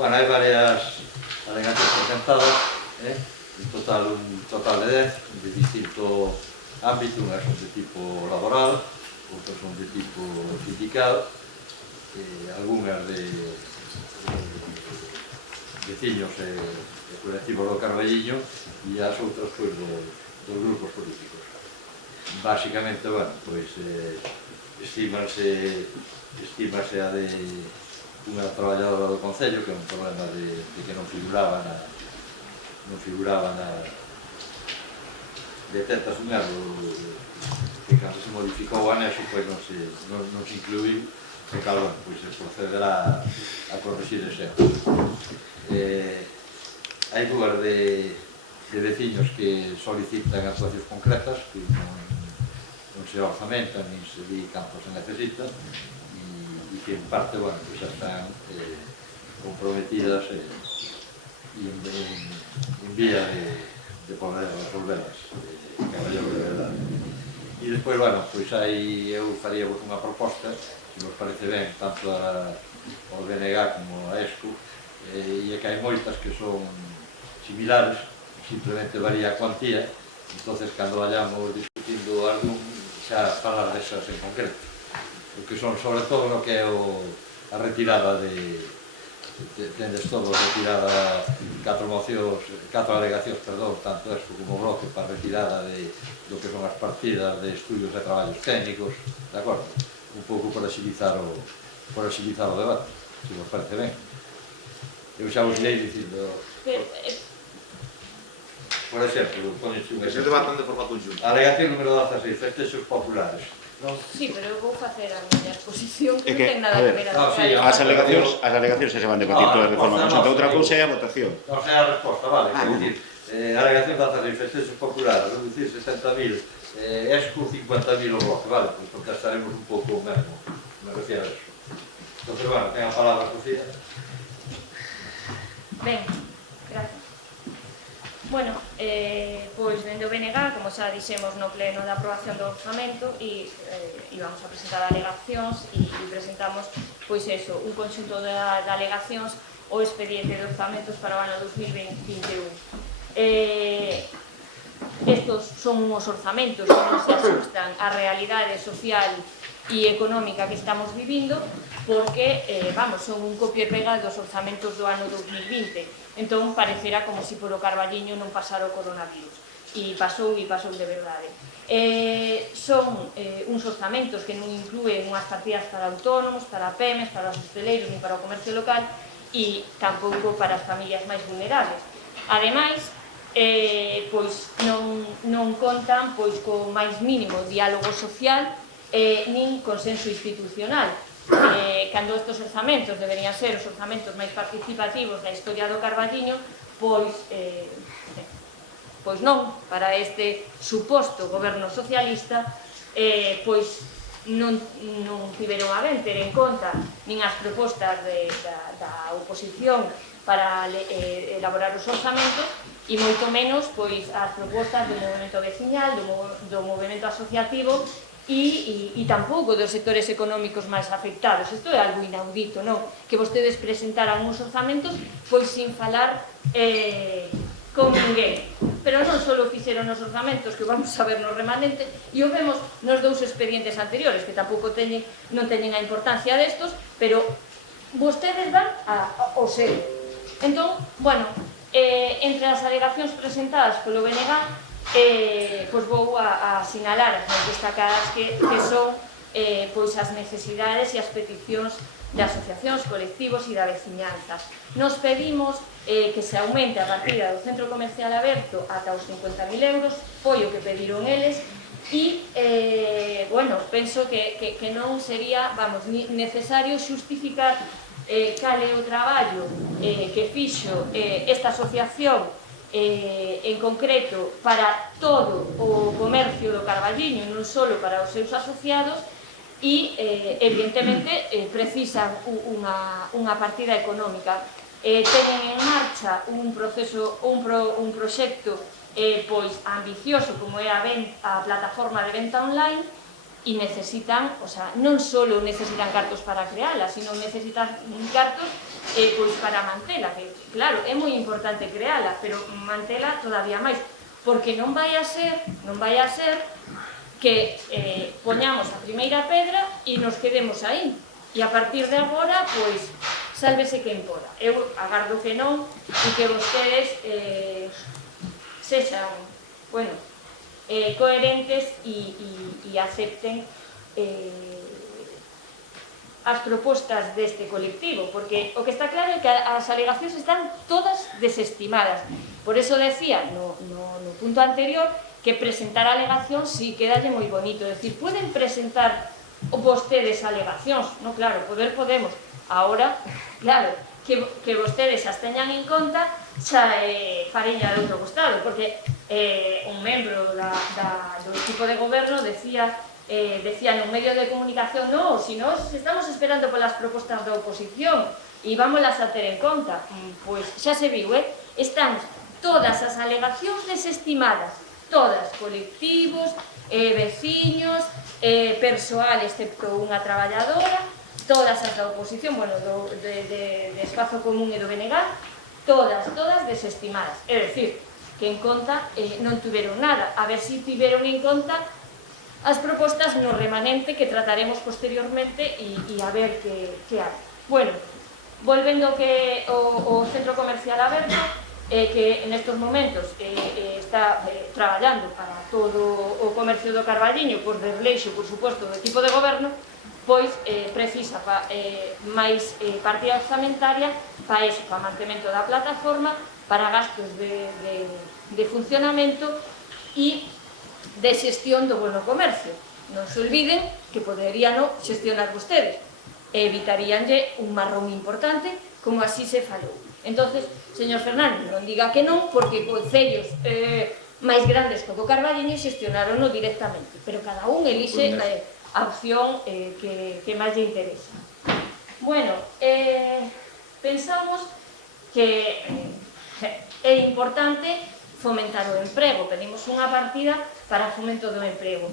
Bueno, hai varias alegacións presentadas, un total de 10, de distinto ámbito, unhas son de tipo laboral, outras son de tipo sindical, algunhas de veciños e colectivos do Carballiño e as outras dos grupos políticos. Básicamente, bueno, pois estímase a de unha traballadora do Concello, que é un problema de que non figuraba de tentas un erro que cando se modificou o anexo pois non se incluiu, e claro, pois se procederá a corregir ese erro. Hai dúas de veciños que solicitan actuacións concretas que non se orzamentan nin se di canto se necesita e que en parte, bueno, pues xa están comprometidas e en vía de poder resolverlas que a maior brevedade. E despois, bueno, pois aí eu faríamos unha proposta, se nos parece ben, tanto ao BNG como a ESCO, e que hai moitas que son similares, simplemente varía a cuantía, entonces cando vayamos discutindo algún, xa falar desas en concreto, porque son sobre todo no que é a retirada tendes todo retirada 4 alegacións, tanto ESCO como Bloque, para retirada do que son as partidas de estudios e traballos técnicos, de acordo? Un pouco por axilizar o debate, se vos parece ben. Eu xa vos irei dicindo... Por exemplo, poñexe un exemplo. Que se debaten de forma conjunta. Alegación número 16, festexos populares. Sí, pero eu vou facer a miña exposición que non ten nada que ver as alegacións se van debatir todas de forma conjunta. Outra cousa é a votación. Non sei a resposta, vale. Alegación 16, festexos populares, reducir 60.000, ESCO 50.000 o Bloque, vale, porque estaremos un pouco mesmo, me refiero a eso. Entón, bueno, ten a palabra, Sofía. Ben, gracias. Bueno, pois dende o BNG, como xa dixemos no pleno da aprobación do orzamento, íbamos a presentar alegacións e presentamos, pois eso, un conxunto de alegacións ao expediente de orzamentos para o ano 2021. Estos son uns orzamentos que non se asustan á realidade social e económica que estamos vivindo, porque, son un copia e pega dos orzamentos do ano 2020. Entón, parecerá como se polo Carballiño non pasara o coronavirus. E pasou de verdade. Son uns orzamentos que non inclúen unhas partidas para autónomos, para PEMES, para os hosteleiros, nin para o comercio local, e tampouco para as familias máis vulnerables. Ademais, pois non contan co máis mínimo diálogo social nin consenso institucional. Cando estes orzamentos deberían ser os orzamentos máis participativos da historia do Carballiño, pois non, para este suposto goberno socialista, pois non tiveron a ben ter en conta nin as propostas da oposición para elaborar os orzamentos e moito menos as propostas do movimento veciñal, do movimento asociativo e tampouco dos sectores económicos máis afectados. Isto é algo inaudito, non? Que vostedes presentaran uns orzamentos pois sin falar con ninguén. Pero non só fixeron os orzamentos, que vamos a ver no remanente, e o vemos nos dous expedientes anteriores, que tampouco non teñen a importancia destos, pero vostedes van ao seu. Entón, bueno, entre as alegacións presentadas polo BNG, pois vou a sinalar as máis destacadas que son as necesidades e as peticións de asociacións, colectivos e da veciñanza. Nos pedimos que se aumente a partida do centro comercial aberto ata os 50.000 euros, foi o que pediron eles, e, penso que non sería, necesario xustificar cal é o traballo que fixo esta asociación en concreto para todo o comercio do Carballiño, non só para os seus asociados, e evidentemente precisan unha partida económica. Teñen en marcha un proxecto ambicioso como é a plataforma de venta online, e necesitan, o sea, non só necesitan cartos para creala, sino necesitan cartos pois para mantela, que claro, é moi importante creala, pero mantela todavía máis, porque non vai a ser que poñamos a primeira pedra e nos quedemos aí, e a partir de agora, pois, sálvese quen poda. Eu agardo que non, e que vostedes sexan, bueno, coherentes e acepten as propostas deste colectivo, porque o que está claro é que as alegacións están todas desestimadas. Por eso decía no punto anterior que presentar alegacións si quedalle moi bonito, é dicir, poden presentar vostedes alegacións, no claro, podemos, ahora, claro, que vostedes as teñan en conta xa é fariña de outro costado, porque un membro do equipo de goberno decía nun medio de comunicación, no, si nos estamos esperando polas propostas da oposición e vámolas a ter en conta. Pois xa se viu, están todas as alegacións desestimadas, todas, colectivos, veciños, persoal excepto unha traballadora, todas as da oposición, bueno, de Espazo Común e do BNG, todas desestimadas. É dicir, que en conta non tiveron nada, a ver se tiveron en conta as propostas no remanente que trataremos posteriormente e a ver que hai. Bueno, volvendo que o Centro Comercial Aberto, que nestes momentos está traballando para todo o comercio do Carballiño, por desleixo, por suposto, do equipo de goberno, pois precisa máis partida orzamentaria para eso, para mantemento da plataforma, para gastos de funcionamento e de xestión do bono comercio. Non se olviden que poderían xestionar vostedes e evitaríanlle un marrón importante como así se falou. Entonces, señor Fernández, non diga que non, porque concellos máis grandes que o Carballiño xestionaron directamente, pero cada un elixe a opción que máis lle interesa. Bueno, pensamos que é importante fomentar o emprego, pedimos unha partida para fomento do emprego.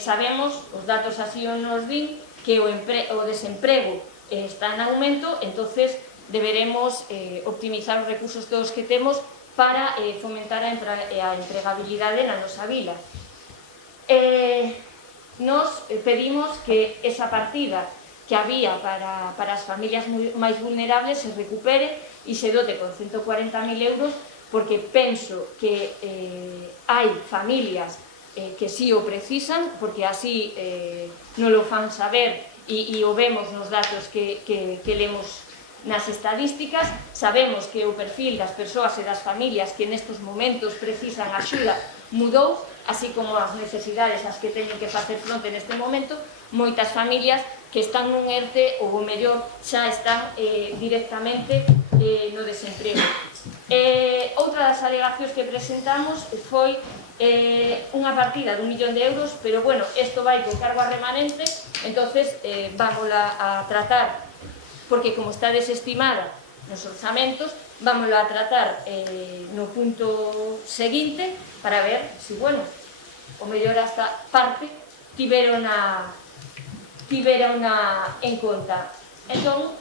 Sabemos, os datos así nos din, que o desemprego está en aumento, entonces deberemos optimizar os recursos todos que temos para fomentar a empregabilidade na nosa vila. Nos pedimos que esa partida que había para as familias máis vulnerables se recupere e se dote con 140.000 euros, porque penso que hai familias que sí o precisan, porque así non lo fan saber e o vemos nos datos que lemos nas estadísticas. Sabemos que o perfil das persoas e das familias que nestes momentos precisan axuda mudou, así como as necesidades ás que teñen que facer fronte neste momento. Moitas familias que están nun ERTE ou o mellor xa están directamente no desemprego. Outra das alegacións que presentamos foi unha partida de 1 millón de euros, pero bueno, isto vai con cargo a remanente, entonces vámola a tratar, porque como está desestimada nos orzamentos, vámola a tratar no punto seguinte para ver se, bueno, o mellor esta parte tiverona en conta. Entón,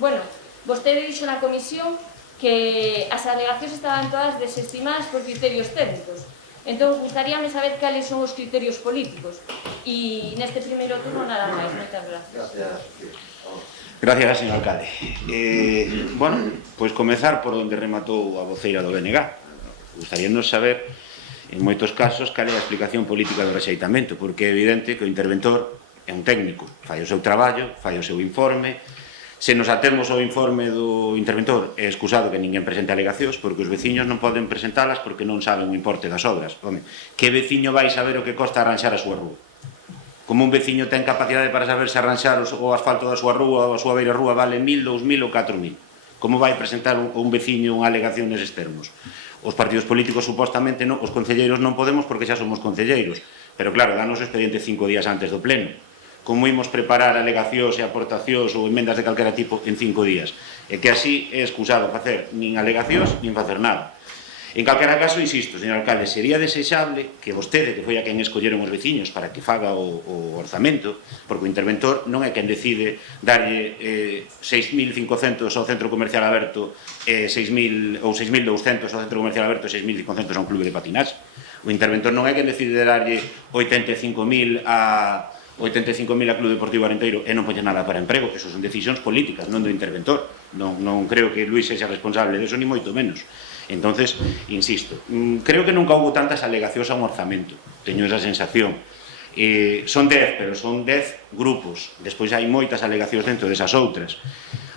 bueno, vostede dixo na comisión que as alegacións estaban todas desestimadas por criterios técnicos. Entón, gustaríame saber cales son os criterios políticos. E neste primeiro turno nada máis. Moitas gracias. Gracias, señor alcalde. Bueno, pois comezar por onde rematou a voceira do BNG. Gustaríanos saber, en moitos casos, cal é a explicación política do rexeitamento, porque é evidente que o interventor é un técnico, fai o seu traballo, fai o seu informe. Se nos atemos ao informe do interventor, é excusado que ninguén presente alegacións, porque os veciños non poden presentalas porque non saben o importe das obras. Home, que veciño vai saber o que costa arranxar a súa rúa? Como un veciño ten capacidade para saber se arranxar o asfalto da súa rúa ou a súa beira rúa vale 1.000, 2.000 ou 4.000? Como vai presentar un veciño unha alegación neses termos? Os partidos políticos, supostamente, os concelleiros non podemos porque xa somos concelleiros, pero claro, danos o expediente 5 días antes do pleno. Como imos preparar alegacións e aportacións ou emendas de calquera tipo en 5 días? É que así é excusado facer nin alegacións nin facer nada. En calquera caso, insisto, señor alcalde, sería desexable que vostede, que foi a quen escolleron os veciños para que faga o orzamento, porque o interventor non é quen decide darlle 6.500 ao centro comercial aberto, 6.000 ou 6.200 ao centro comercial aberto e 6.500 a un clube de patinaxe. O interventor non é quen decide darlle 85.000 a Clube Deportivo Arenteiro e non poñer nada para emprego. Eso son decisións políticas, non do interventor. Non creo que Luís sexa responsable deso, ni moito menos. Entonces, insisto, creo que nunca houve tantas alegacións a un orzamento, teño esa sensación. Son 10, pero son 10 grupos, despois hai moitas alegacións dentro desas outras.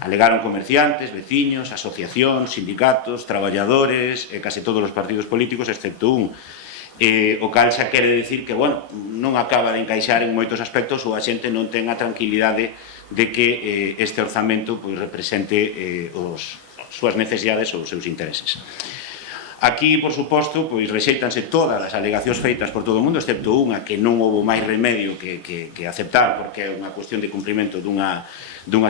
Alegaron comerciantes, veciños, asociacións, sindicatos, traballadores, case todos os partidos políticos, excepto un. O cal xa quere dicir que, bueno, non acaba de encaixar en moitos aspectos ou a xente non ten a tranquilidade de que este orzamento represente súas necesidades ou os seus intereses. Aquí, por suposto, rexeitanse todas as alegacións feitas por todo o mundo, excepto unha que non houve máis remedio que aceptar, porque é unha cuestión de cumprimento dunha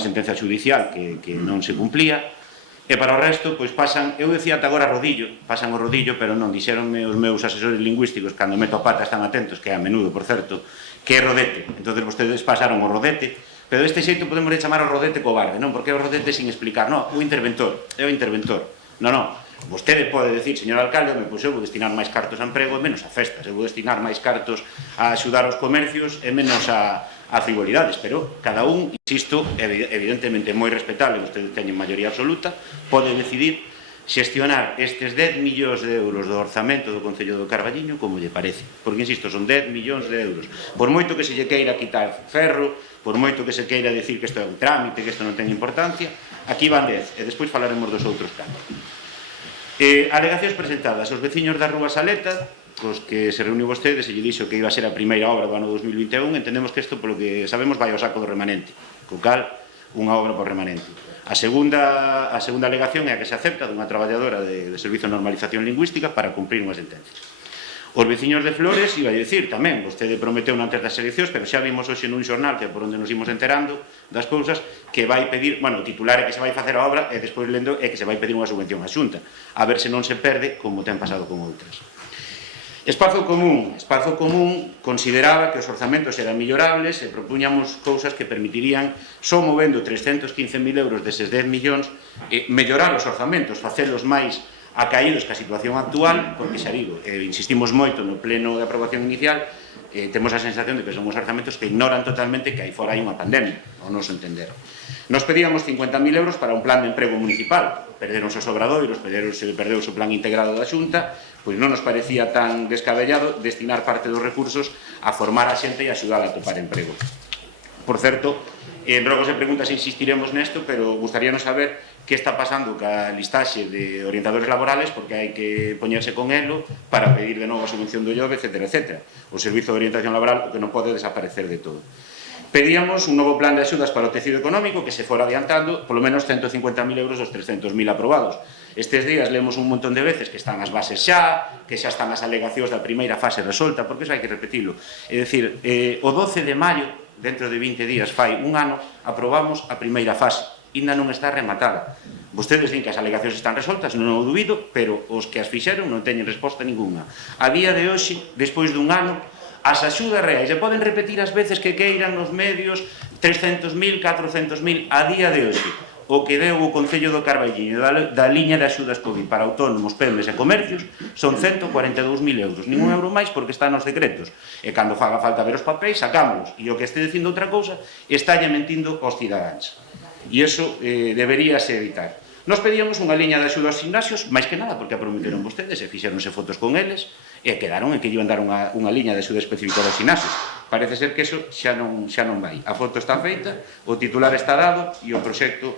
sentencia judicial que non se cumplía, e para o resto, pasan, eu decía ata agora rodillo, pasan o rodillo, pero non, dixeronme os meus asesores lingüísticos, cando meto a pata están atentos, que é a menudo, por certo, que é rodete. Entón, vostedes pasaron o rodete, pero deste xeito podemos chamar o rodete cobarde, non? Porque é o rodete sin explicar, non, o interventor, é o interventor. Non, vostede pode decir, señor alcalde, eu vou destinar máis cartos a emprego e menos a festas, eu vou destinar máis cartos a axudar os comercios e menos a frivolidades, pero cada un, insisto, evidentemente moi respetable, vostedes teñen maioría absoluta, pode decidir xestionar estes 10 millóns de euros do orzamento do Concello do Carballiño como lle parece, porque, insisto, son 10 millóns de euros. Por moito que se lle queira quitar ferro, por moito que se queira decir que isto é un trámite, que isto non ten importancia, aquí van 10, e despois falaremos dos outros casos. Alegacións presentadas aos veciños da Rúa Saleta, cos que se reuniu vostedes e lle dixo que iba a ser a primeira obra do ano 2021, entendemos que isto, polo que sabemos, vai ao saco do remanente, co cal, unha obra por remanente. A segunda alegación é a que se acepta dunha traballadora de Servizo de Normalización Lingüística para cumprir unha sentencia. Os veciños de Flores, iba a dicir tamén, vostede prometeu antes das eleccións, pero xa vimos hoxe nun xornal, que é por onde nos imos enterando das cousas, que vai pedir, bueno, o titular é que se vai facer a obra, e despois lendo é que se vai pedir unha subvención á Xunta, a ver se non se perde como ten pasado con outras. Espazo Común consideraba que os orzamentos eran millorables e propuñamos cousas que permitirían, só movendo 315.000 euros deses 10 millóns, mellorar os orzamentos, facelos máis acaídos que a situación actual, porque xa digo, insistimos moito no pleno de aprobación inicial, temos a sensación de que son os orzamentos que ignoran totalmente que aí fora hai unha pandemia, ao noso entender. Nos pedíamos 50.000 euros para un plan de emprego municipal, perderonse os obradoiros, perdeuse o plan integrado da Xunta, pois non nos parecía tan descabellado destinar parte dos recursos a formar a xente e axudar a topar emprego. Por certo, en rogos e preguntas insistiremos nesto, pero gustaríanos saber que está pasando ca listaxe de orientadores laborales, porque hai que poñerse con elo para pedir de novo a subvención do IOB, etc. O Servizo de Orientación Laboral, o que non pode desaparecer de todo. Pedíamos un novo plan de axudas para o tecido económico que se fora adiantando polo menos 150.000 euros dos 300.000 aprobados. Estes días lemos un montón de veces que están as bases xa, que xa están as alegacións da primeira fase resolta, porque iso hai que repetilo. É dicir, o 12 de maio, dentro de 20 días, fai un ano, aprobamos a primeira fase, ainda non está rematada. Vostedes din que as alegacións están resoltas, non o dubido, pero os que as fixeron non teñen resposta ninguna. A día de hoxe, despois dun ano, as axudas reais, e poden repetir as veces que queiran nos medios, 300.000, 400.000, a día de hoxe, o que deu o Concello do Carballiño da liña de axudas COVID para autónomos, pymes e comercios son 142.000 euros, ningún euro máis porque están nos decretos, e cando faga falta ver os papéis, sacámonos, e o que este dicindo outra cousa, estalle mentindo aos cidadáns, e iso deberíase evitar. Nos pedíamos unha liña de axuda aos gimnasios, máis que nada porque a prometeron vostedes e fixeronse fotos con eles, e quedaron en que iban dar unha liña de axuda específica aos gimnasios. Parece ser que iso xa non vai. A foto está feita, o titular está dado e o proxecto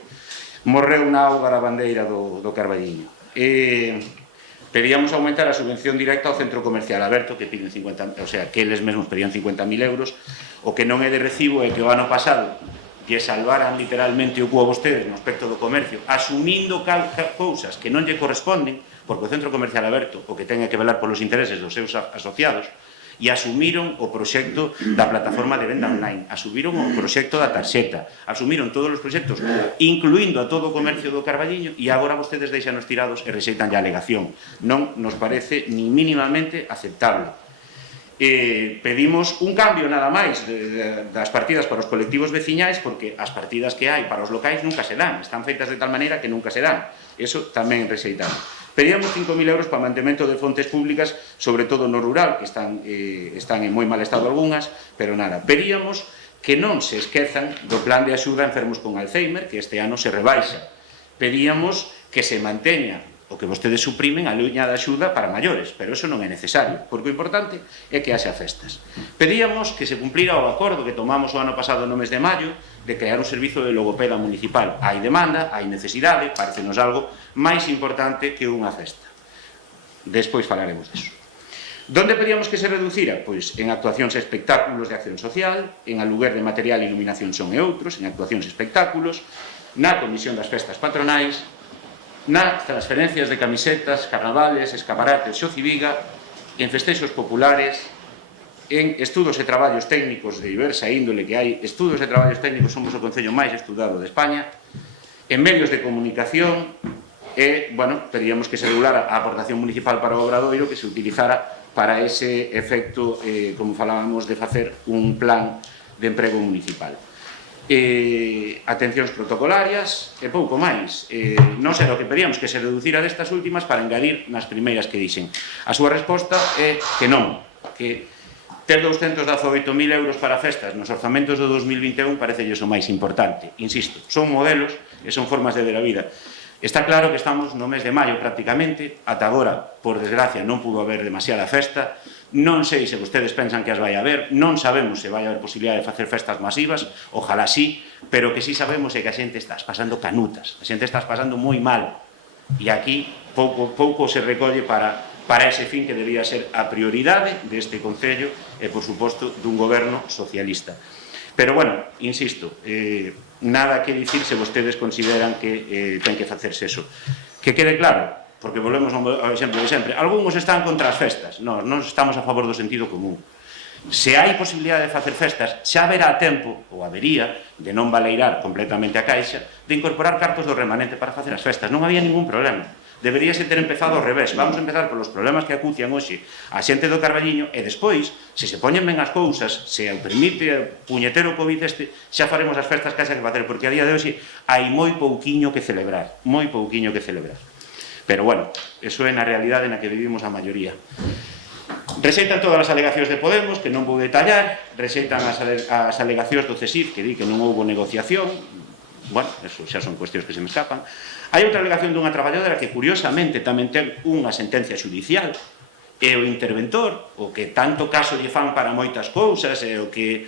morreu na auga da bandeira do Carballiño. Pedíamos aumentar a subvención directa ao centro comercial aberto, que piden 50, o sea, que eles mesmos pedían 50.000 euros. O que non é de recibo é que o ano pasado lle salvaran literalmente o cu a vostedes no aspecto do comercio, asumindo cousas que non lle corresponden, porque o centro comercial aberto o que ten que velar polos intereses dos seus asociados, e asumiron o proxecto da plataforma de venda online, asumiron o proxecto da tarxeta, asumiron todos os proxectos, incluindo a todo o comercio do Carballiño, e agora vostedes deixanos tirados e rexeitan a alegación. Non nos parece ni mínimamente aceptable. Pedimos un cambio nada máis das partidas para os colectivos veciñais, porque as partidas que hai para os locais nunca se dan, están feitas de tal maneira que nunca se dan. Eso tamén rexeitamos. Pedíamos 5.000 euros para mantemento de fontes públicas, sobre todo no rural, que están en moi mal estado algunhas, pero nada. Pedíamos que non se esquezan do plan de axuda a enfermos con Alzheimer, que este ano se rebaixa. Pedíamos que se manteña o que vostedes suprimen a liña de axuda para maiores, pero eso non é necesario, porque o importante é que haxa festas. Pedíamos que se cumplira o acordo que tomamos o ano pasado no mes de maio de crear un servizo de logopeda municipal. Hai demanda, hai necesidade, parecenos algo máis importante que unha festa. Despois falaremos deso. Donde pedíamos que se reducira? Pois en actuacións e espectáculos de acción social, en aluguer de material, iluminación, son e outros, en actuacións e espectáculos, na comisión das festas patronais, nas transferencias de camisetas, carnavales, escaparates, xociviga, en festexos populares, en estudos e traballos técnicos de diversa índole que hai, estudos e traballos técnicos somos o concello máis estudado de España, en medios de comunicación, e, bueno, pedíamos que se regulara a aportación municipal para o Obradoiro, que se utilizara para ese efecto, como falábamos, de facer un plan de emprego municipal. Atencións protocolarias e pouco máis. Non será o que pedíamos, que se reducira destas últimas para engadir nas primeiras que dixen. A súa resposta é que non, que ter 218.000 euros para festas nos orzamentos do 2021 parece o máis importante. Insisto, son modelos e son formas de ver a vida. Está claro que estamos no mes de maio prácticamente, ata agora, por desgracia, non pudo haber demasiada festa. Non sei se vostedes pensan que as vai haber, non sabemos se vai haber posibilidade de facer festas masivas, ojalá sí, pero que sí sabemos é que a xente está pasando canutas, a xente está pasando moi mal, e aquí pouco se recolle para ese fin que debía ser a prioridade deste Concello e, por suposto, dun goberno socialista. Pero, bueno, insisto, nada que dicir se vostedes consideran que ten que facerse eso. Que quede claro, porque volvemos ao exemplo de sempre, algúns están contra as festas, non estamos a favor do sentido común. Se hai posibilidade de facer festas, xa haberá tempo, ou habería, de non baleirar completamente a caixa, de incorporar cartos do remanente para facer as festas. Non había ningún problema. Deberíase ter empezado ao revés. Vamos a empezar polos problemas que acucian hoxe a xente do Carballiño e despois, se se poñen ben as cousas, se o permite o puñetero COVID xa faremos as festas que haxa que facer, porque a día de hoxe hai moi pouquiño que celebrar, moi pouquiño que celebrar. Pero, bueno, eso é na realidade na que vivimos a maioría. Rexeitan todas as alegacións de Podemos, que non vou detallar, rexeitan as alegacións do CSIF, que di que non houbo negociación. Bueno, eso xa son cuestións que se me escapan. Hai outra alegación dunha traballadora que, curiosamente, tamén ten unha sentencia judicial, e o interventor, o que tanto caso lle fan para moitas cousas, e o que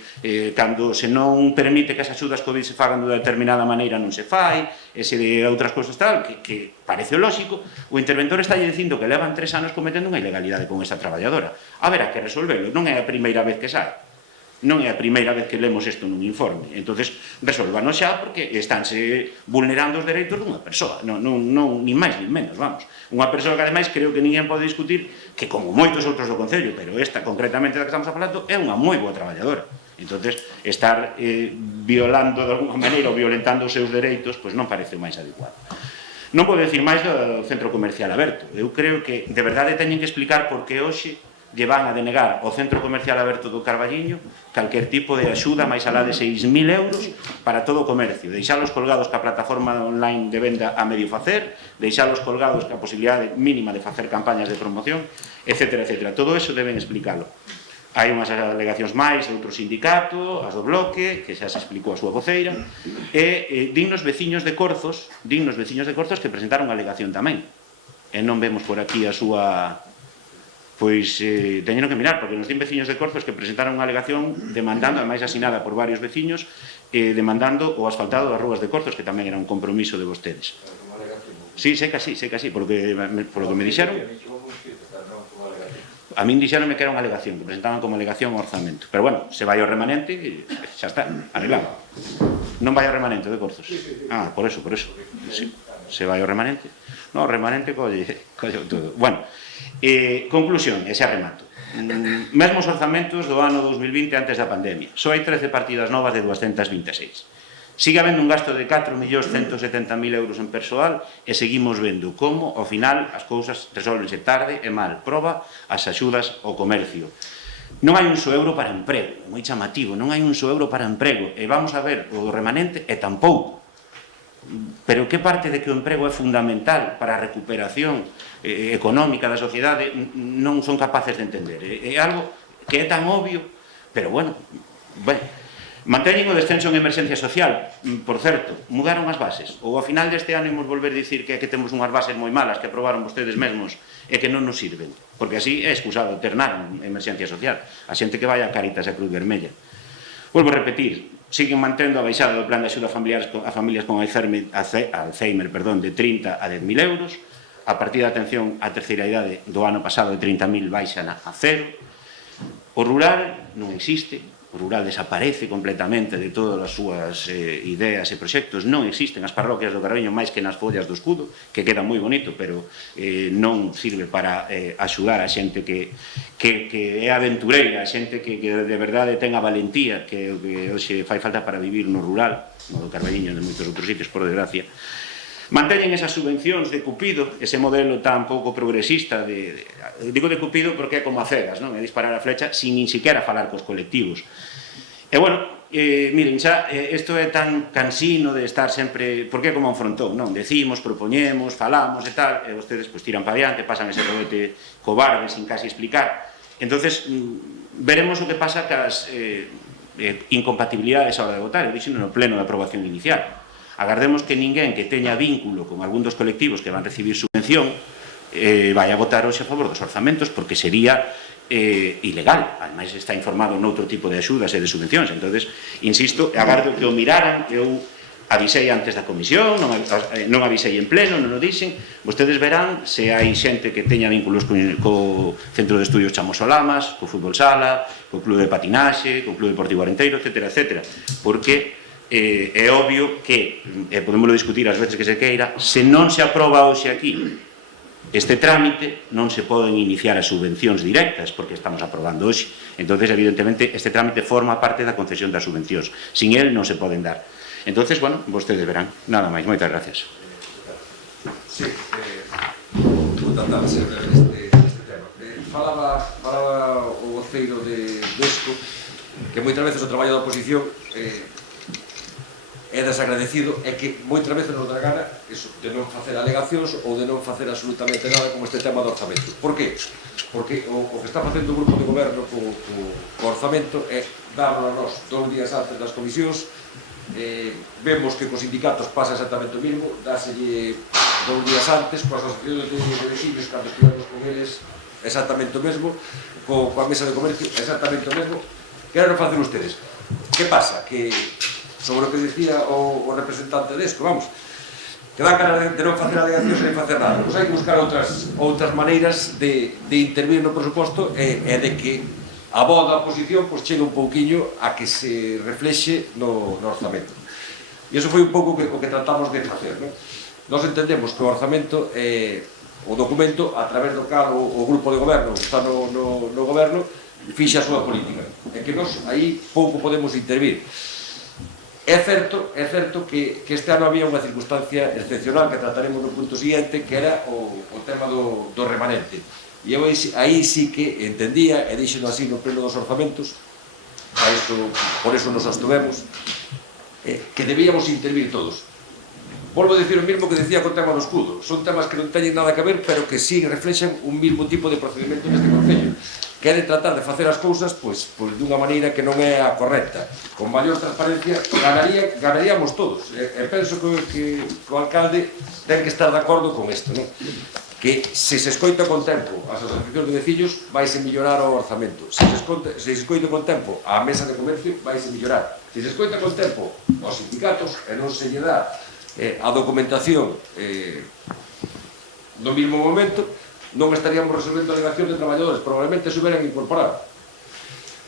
cando se non permite que as axudas COVID se fagan de determinada maneira non se fai, e se de outras cousas tal, que parece lógico, o interventor está dicindo que levan 3 anos cometendo unha ilegalidade con esa traballadora. Haberá que resolvelo, non é a primeira vez que sai. Non é a primeira vez que lemos isto nun informe. Entonces, resolvano xa porque estánse vulnerando os dereitos dunha persoa. Non, ni máis ni menos, vamos. Unha persoa que, ademais, creo que ninguén pode discutir que, como moitos outros do Concello, pero esta, concretamente, da que estamos falando, é unha moi boa traballadora. Entonces, estar violando, de alguma maneira, ou violentando os seus dereitos, pois non parece o máis adecuado. Non podo decir máis do centro comercial aberto. Eu creo que, de verdade, teñen que explicar por que hoxe lle van a denegar ao centro comercial aberto do Carballiño calquer tipo de axuda máis alá de 6.000 euros para todo o comercio, deixalos colgados ca plataforma online de venda a medio facer, deixalos colgados ca posibilidade mínima de facer campañas de promoción, etc. Todo eso deben explicalo. Hai unhas alegacións máis de outro sindicato, as do Bloque, que xa se explicou a súa voceira, e dignos veciños de Corzos que presentaron alegación tamén. E non vemos por aquí a súa... Pois teñen que mirar, porque nos din veciños de Corzos que presentaron unha alegación demandando, ademais asinada por varios veciños, demandando o asfaltado das rúas de Corzos, que tamén era un compromiso de vostedes. Sí, sei que sí, por lo que me dixeron. A min dixeronme que era unha alegación, que presentaban como alegación o orzamento. Pero, bueno, se vai ao remanente, xa está, arreglado. Non vai ao remanente de Corzos? Ah, por eso. Sí, se vai ao remanente. No, o remanente colle todo. Bueno, conclusión, e xa remato. mesmos orzamentos do ano 2020 antes da pandemia. Só hai 13 partidas novas de 226. Sigue habendo un gasto de 4.170.000 euros en persoal e seguimos vendo como, ao final, as cousas resolvense tarde e mal. Proba as axudas ao comercio. Non hai un só euro para emprego, é moi chamativo, non hai un só euro para emprego, e vamos a ver o remanente e tampouco. Pero que parte de que o emprego é fundamental para a recuperación económica da sociedade non son capaces de entender. É algo que é tan obvio, pero bueno, manteñen o descenso en emerxencia social. Por certo, mudaron as bases. Ou ao final deste ano imos volver a dicir que temos unhas bases moi malas que aprobaron vostedes mesmos e que non nos sirven. Porque así é excusado ternar en emerxencia social. A xente que vai a Cáritas e a Cruz Vermella. Volvo a repetir, siguen mantendo a baixada do plan de axuda a familias con Alzheimer de 30 a 10.000 euros. A partida de atención á terceira idade do ano pasado de 30.000 baixan a cero. O rural non existe. O rural desaparece completamente de todas as súas ideas e proxectos. Non existen as parroquias do Carballiño máis que nas follas do escudo, que queda moi bonito, pero non sirve para axudar a xente que é aventureira, a xente que de verdade ten a valentía que hoxe fai falta para vivir no rural, no do Carballiño e de moitos outros sitios, por desgracia. Manteñen esas subvencións de Cupido, ese modelo tan pouco progresista, digo de Cupido porque é como a cegas, non? É disparar a flecha sin nin siquiera falar cos colectivos. E bueno, miren, xa, isto é tan cansino de estar sempre, porque é como un frontón, non? Decimos, propoñemos, falamos e tal, e vostedes tiran para diante, pasan ese robete cobarde sin casi explicar. Entonces, veremos o que pasa cas incompatibilidades a hora de votar, eu dixo no pleno de aprobación inicial. Agardemos que ninguén que teña vínculo con algún dos colectivos que van recibir subvención vai a votar hoxe a favor dos orzamentos, porque sería ilegal. Ademais está informado noutro tipo de axudas e de subvencións. Entonces, insisto, agardo que o miraran. Eu avisei antes da comisión, non avisei en pleno, non o dixen. Vostedes verán se hai xente que teña vínculos co Centro de Estudios Chamosolamas, co Fútbol Sala, co Club de Patinaxe, co Club Deportivo Arenteiro, etc. Porque é obvio que, podemos discutir as veces que se queira, se non se aproba hoxe aquí este trámite, non se poden iniciar as subvencións directas, porque estamos aprobando hoxe. Entonces, evidentemente, este trámite forma parte da concesión das subvencións. Sin el non se poden dar. Entonces, bueno, vostedes verán. Nada máis, moitas gracias. Sí, vou tratar sempre este tema. Falaba o voceiro de Desco que moitas veces o traballo da oposición é desagradecido, é que moitas veces nos dá gana eso, de non facer alegacións ou de non facer absolutamente nada como este tema do orzamento. Por qué? Porque o que está facendo o grupo de goberno co orzamento é darnos a nós 2 días antes das comisións. Vemos que cos sindicatos pasa exactamente o mesmo, dáselle 2 días antes, coas asociacións de vecinos, cando estivemos con eles, exactamente o mesmo, coa mesa de comercio, exactamente o mesmo. Que era facer ustedes? Que pasa? Que sobre o que dicía o representante de Esco, vamos, que dan cara de non facer alegacións e non facer nada. Pois hai que buscar outras maneiras de intervir no presuposto e de que a voz da oposición chegue un pouquiño a que se reflexe no orzamento. E iso foi un pouco o que tratamos de facer, non? Nós entendemos que o orzamento é o documento a través do cal o grupo de goberno que está no goberno fixa a súa política, e que nós aí pouco podemos intervir. É certo que este ano había unha circunstancia excepcional que trataremos no punto siguiente, que era o tema do remanente. E eu aí sí que entendía, e dixeno así no pleno dos orzamentos, por eso nos abstuvemos, que debíamos intervir todos. Volvo a decir o mesmo que decía co tema do escudo. Son temas que non teñen nada que ver, pero que sí reflexan un mismo tipo de procedimento neste Concello, que é de tratar de facer as cousas dunha maneira que non é a correcta. Con maior transparencia ganaríamos todos. E penso que o alcalde ten que estar de acordo con isto, non? Que se escoita con tempo as asociacións de veciños, vaise mellorar o orzamento. Se escoita con tempo a mesa de comercio, vaise mellorar. Se escoita con tempo aos sindicatos e non se lle dá a documentación no mismo momento, non estaríamos resolvendo a alegación de traballadores, probablemente se hubieran incorporado.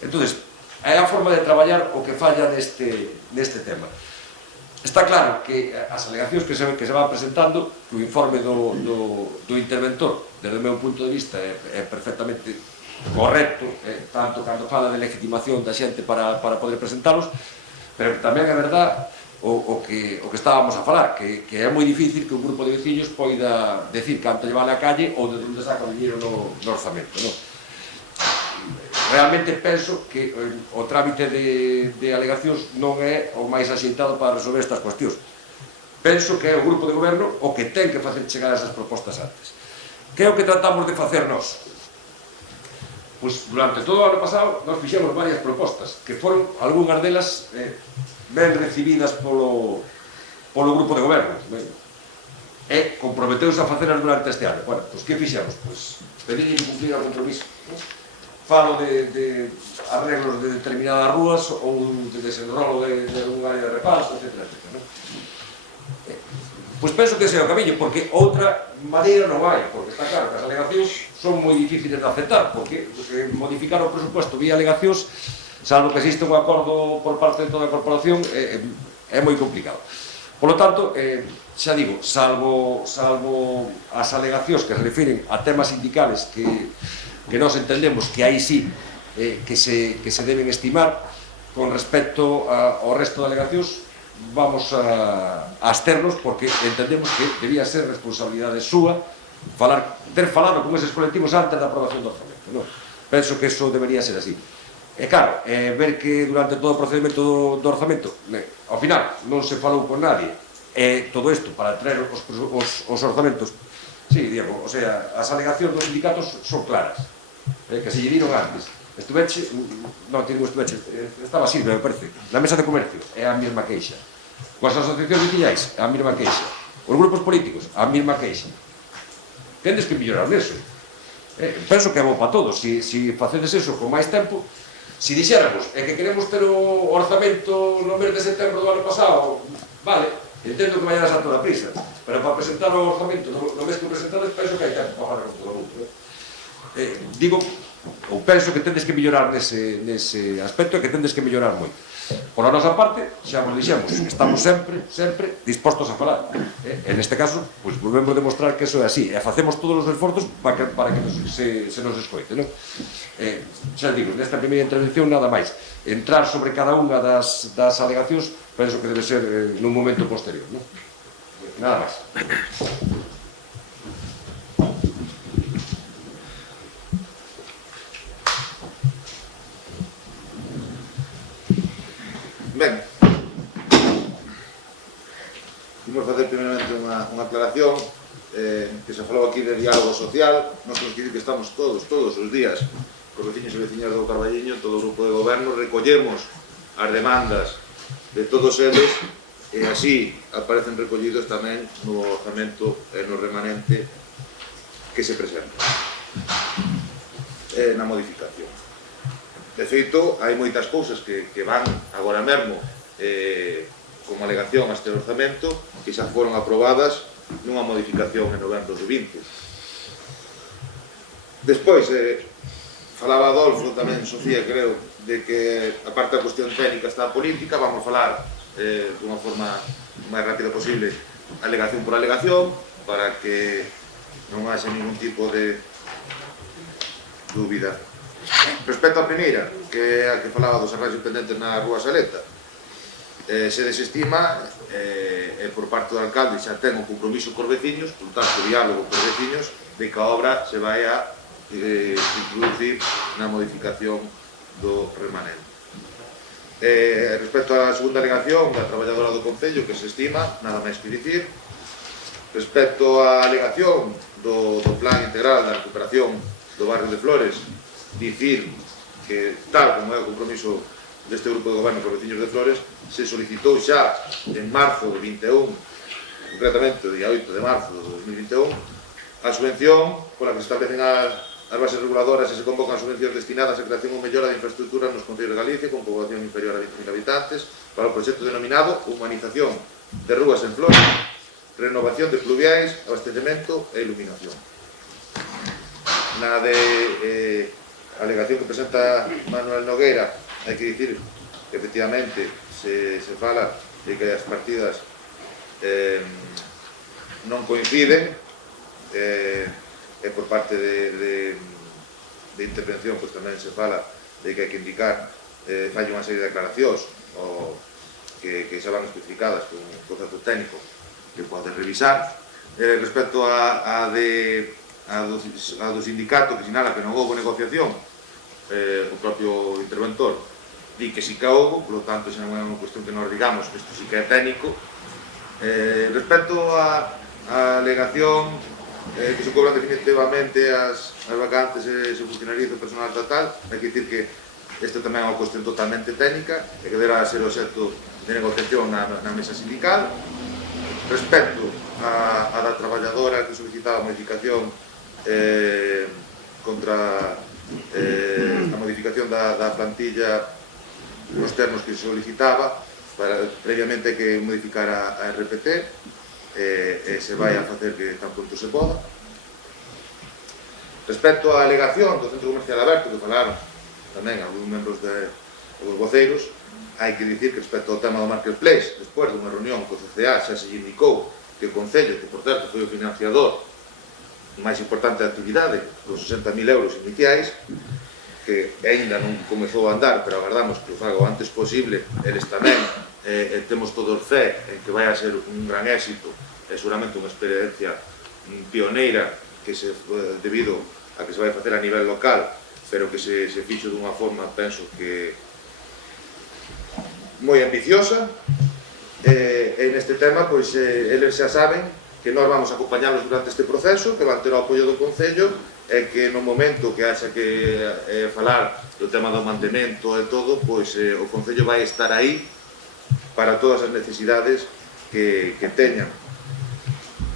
Entonces, é a forma de traballar o que falla neste tema. Está claro que as alegacións que se van presentando, que o informe do interventor, desde o meu punto de vista, é perfectamente correcto, tanto cando fala de legitimación da xente para poder presentalos, pero que tamén é verdad o que estábamos a falar, que é moi difícil que un grupo de veciños poida decir canto lle vale a calle ou de onde saca o dinheiro no orzamento, non? Realmente penso que o trámite de alegacións non é o máis axeitado para resolver estas cuestións. Penso que é o grupo de goberno o que ten que facer chegar esas propostas antes. Que é o que tratamos de facer nós? Pois durante todo o ano pasado nós fixemos varias propostas que foron algunhas delas ben recibidas polo grupo de goberno e comprometeus a facelas durante este ano. Bueno, pois que fixemos? Pois pedir cumplir o compromiso. Falo de arreglos de determinadas rúas ou de desenrolo de un área de repaso, etc. Pois penso que ese é o camiño, porque outra maneira non hai, porque está claro que as alegacións son moi difíciles de aceptar, porque modificar o presupuesto vía alegacións, salvo que existe un acordo por parte de toda a corporación, é moi complicado. Por lo tanto, xa digo, salvo as alegacións que se refiren a temas sindicales que nós entendemos que aí sí que se deben estimar, con respecto ao resto de alegacións vamos a absternos porque entendemos que debía ser responsabilidade súa ter falado con eses colectivos antes da aprobación do orzamento, non? Penso que eso debería ser así. E claro, ver que durante todo o procedimento do orzamento ao final non se falou con nadie todo isto para traer os orzamentos, sí, Diego, o sea, as alegacións dos sindicatos son claras, que se lle diron antes. Estuveche, non digo estuveche, estaba Silvia, me parece, na mesa de comercio, é a mesma queixa. Coas asociacións veciñais, é a mesma queixa. Os grupos políticos, a mesma queixa. Tendes que mellorar neso. Penso que é bo para todos. Se facedes eso con máis tempo, se dixéramos que queremos ter o orzamento no mes de setembro do ano pasado, vale, entendo que vayan a toda a prisa, pero para presentar o orzamento no mes que presentades, penso que hai tempo para falar con todo o mundo. Digo, ou penso que tendes que mellorar nese aspecto e que tendes que mellorar moito. Por a nosa parte, xa vos dixemos, estamos sempre dispostos a falar. En este caso, pois volvemos a demostrar que eso é así, e facemos todos os esforzos para que se nos escoite, non? Xa digo, nesta primeira intervención nada máis. Entrar sobre cada unha das alegacións, penso que debe ser nun momento posterior, non? Nada máis. Ben, vimos facer primeramente unha aclaración que se falou aquí de diálogo social. Nós temos que dicir que estamos todos os días cos veciños e veciñas do Carballiño, todo o grupo de goberno, recollemos as demandas de todos eles e así aparecen recollidos tamén no orzamento e no remanente que se presenta na modificación. De feito, hai moitas cousas que van agora mesmo como alegación a este orzamento que xa foron aprobadas nunha modificación en novembro de 20. Despois, falaba Adolfo, tamén Sofía, creo, de que a parte da cuestión técnica está a política. Vamos a falar dunha forma máis rápida posible, alegación por alegación, para que non haxe ningún tipo de dúbida. Respecto á primeira, que é a que falaba dos arraios pendentes na Rúa Saleta, se desestima por parte do alcalde xa ten un compromiso cos veciños, por tanto, diálogo cos veciños, de que a obra se vai a introducir na modificación do remanente. Respecto á segunda alegación da traballadora do Concello, que se estima, nada máis que dicir. Respecto á alegación do plan integral da recuperación do barrio de Flores, dicir que, tal como é o compromiso deste grupo de goberno por veciños de Flores, se solicitou xa en marzo de 21, concretamente o día 8 de marzo de 2021, a subvención pola que se establecen as bases reguladoras e se convocan subvencións destinadas a creación ou mellora de infraestructuras nos concellos de Galicia con poboación inferior a 20.000 habitantes para o proxecto denominado Humanización de Rúas en Flores, renovación de pluviais, abastecemento e iluminación. Na de alegación que presenta Manuel Nogueira, hai que dicir que efectivamente se fala de que as partidas non coinciden, e por parte intervención pois tamén se fala de que hai que indicar fai unha serie de declaracións que xa van especificadas con un concepto técnico que pode revisar. Respecto a do sindicato que sinala que non houve negociación, o propio interventor di que si que houve, por lo tanto xa non é unha cuestión que nos digamos que isto si que é técnico. Respecto a alegación que se cobran definitivamente as vacantes e se funcionariza o personal estatal, hai que dicir que esta tamén é unha cuestión totalmente técnica e que deberá ser obxecto de negociación na mesa sindical. Respecto a da traballadora que solicitaba a modificación contra a modificación da plantilla nos termos que se solicitaba, previamente hai que modificar a RPT e se vai a facer que tan pronto se poda. Respecto á alegación do Centro Comercial Aberto, que falaron tamén algúns membros dos voceiros, hai que dicir que respecto ao tema do Marketplace, despois dunha reunión co CCA xa se indicou que o Concello, que por certo foi o financiador máis importante da actividade, dos 60.000 euros iniciais, que ainda non comezou a andar, pero agardamos que o faga o antes posible, eles tamén temos todos fé en que vai a ser un gran éxito, é seguramente unha experiencia pioneira que debido a que se vai facer a nivel local, pero que se fixo dunha forma, penso que moi ambiciosa, e neste tema, pois, eles xa saben que nós vamos a acompañarlos durante este proceso, que van ter o apoio do Concello, e que no momento que haxa que falar do tema do mantemento e todo, pois o Concello vai estar aí para todas as necesidades que teñan.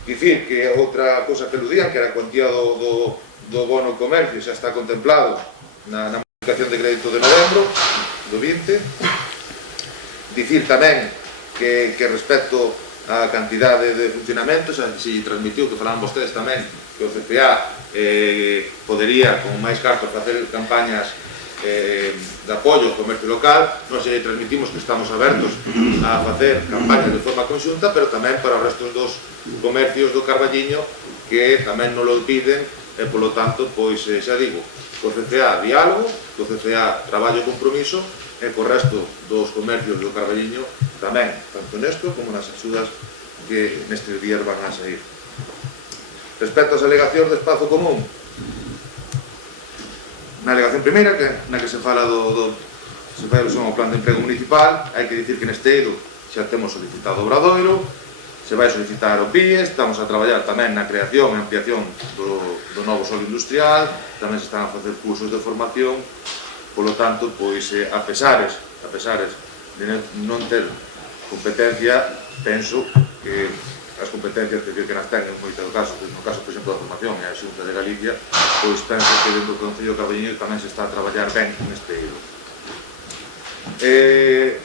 Dicir que outra cousa que eludían, que era a cuantía do bono comercio, xa está contemplado na modificación de crédito de novembro, do 20. Dicir tamén que respecto á cantidade de funcionamento, xa se transmitiu, que falaban vostedes tamén, que o CPA podería, con máis cartos, facer campañas de apoio ao comercio local. Nós transmitimos que estamos abertos a facer campañas de forma conxunta, pero tamén para os restos dos comercios do Carballiño que tamén non o piden, e polo tanto, pois xa digo, co CCA diálogo, co CCA traballo e compromiso, e co resto dos comercios do Carballiño tamén, tanto nesto como nas axudas que nestes días van a sair. Respecto ás alegacións de espazo común, na alegación primeira, na que se fala se fai alusión ao plan de emprego municipal, hai que dicir que neste eido xa temos solicitado o Obradoiro, se vai solicitar o PIES, estamos a traballar tamén na creación e ampliación do novo solo industrial, tamén se están a facer cursos de formación. Polo tanto, pois, a pesares de non ter competencia, penso que as competencias que nas ten en moitos casos, no caso, por exemplo, da formación e a Xunta de Galicia, pois penso que dentro do Concello de Carballiño tamén se está a traballar ben neste eido.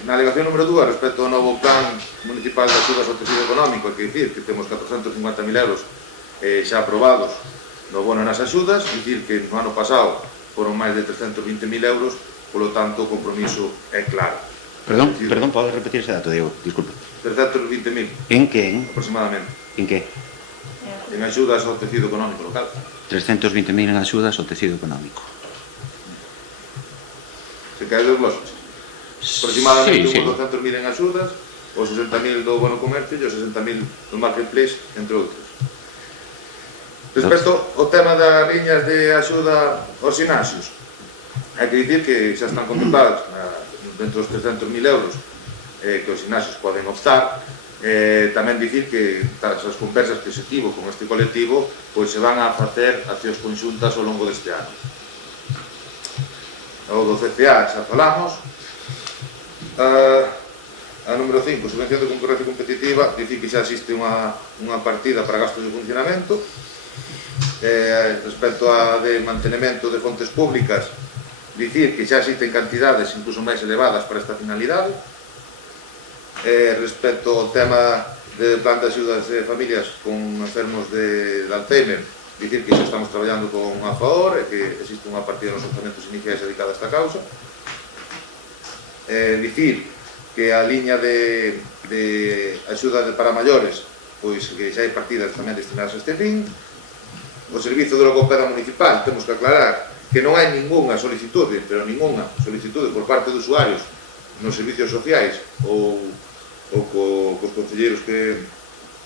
Na alegación número 2, respecto ao novo plan municipal de axudas ao tecido económico, hai que dicir que temos 450.000 euros xa aprobados no bono nas axudas, dicir que no ano pasado foron máis de 320.000 euros, polo tanto o compromiso é claro. Perdón, pode repetir ese dato, Diego, disculpe. 320.000. En que? Aproximadamente. En que? En axudas ao tecido económico local. 320.000 en axudas ao tecido económico. Se cae dos glosas. Aproximadamente sí. 200.000 en axudas, os 60.000 do bono comercio e os 60.000 do marketplace, entre outros. Respecto ao tema das liñas de axuda aos gimnasios, hai que dicir que xa están contemplados dentro dos 300.000 euros que os gimnasios poden optar. Tamén dicir que tras as conversas que se tivo con este colectivo, pois se van a facer accións conxuntas ao longo deste ano. O do CCA xa falamos. A número 5, subvención de concurrencia competitiva, dicir que xa existe unha partida para gastos de funcionamento. Respecto a de mantenimento de fontes públicas, dicir que xa existen cantidades incluso máis elevadas para esta finalidade. Respecto ao tema de plan de axudas de familias con enfermos de Alzheimer, dicir que xa estamos traballando con a favor e que existe unha partida nos orzamentos iniciais dedicada a esta causa. Dicir que a liña de axuda para maiores, pois que xa hai partidas tamén destinadas a este fin. O servizo de logopeda municipal, temos que aclarar que non hai ningunha solicitude, pero ningunha solicitude por parte de usuarios nos servicios sociais ou cos concelleiros que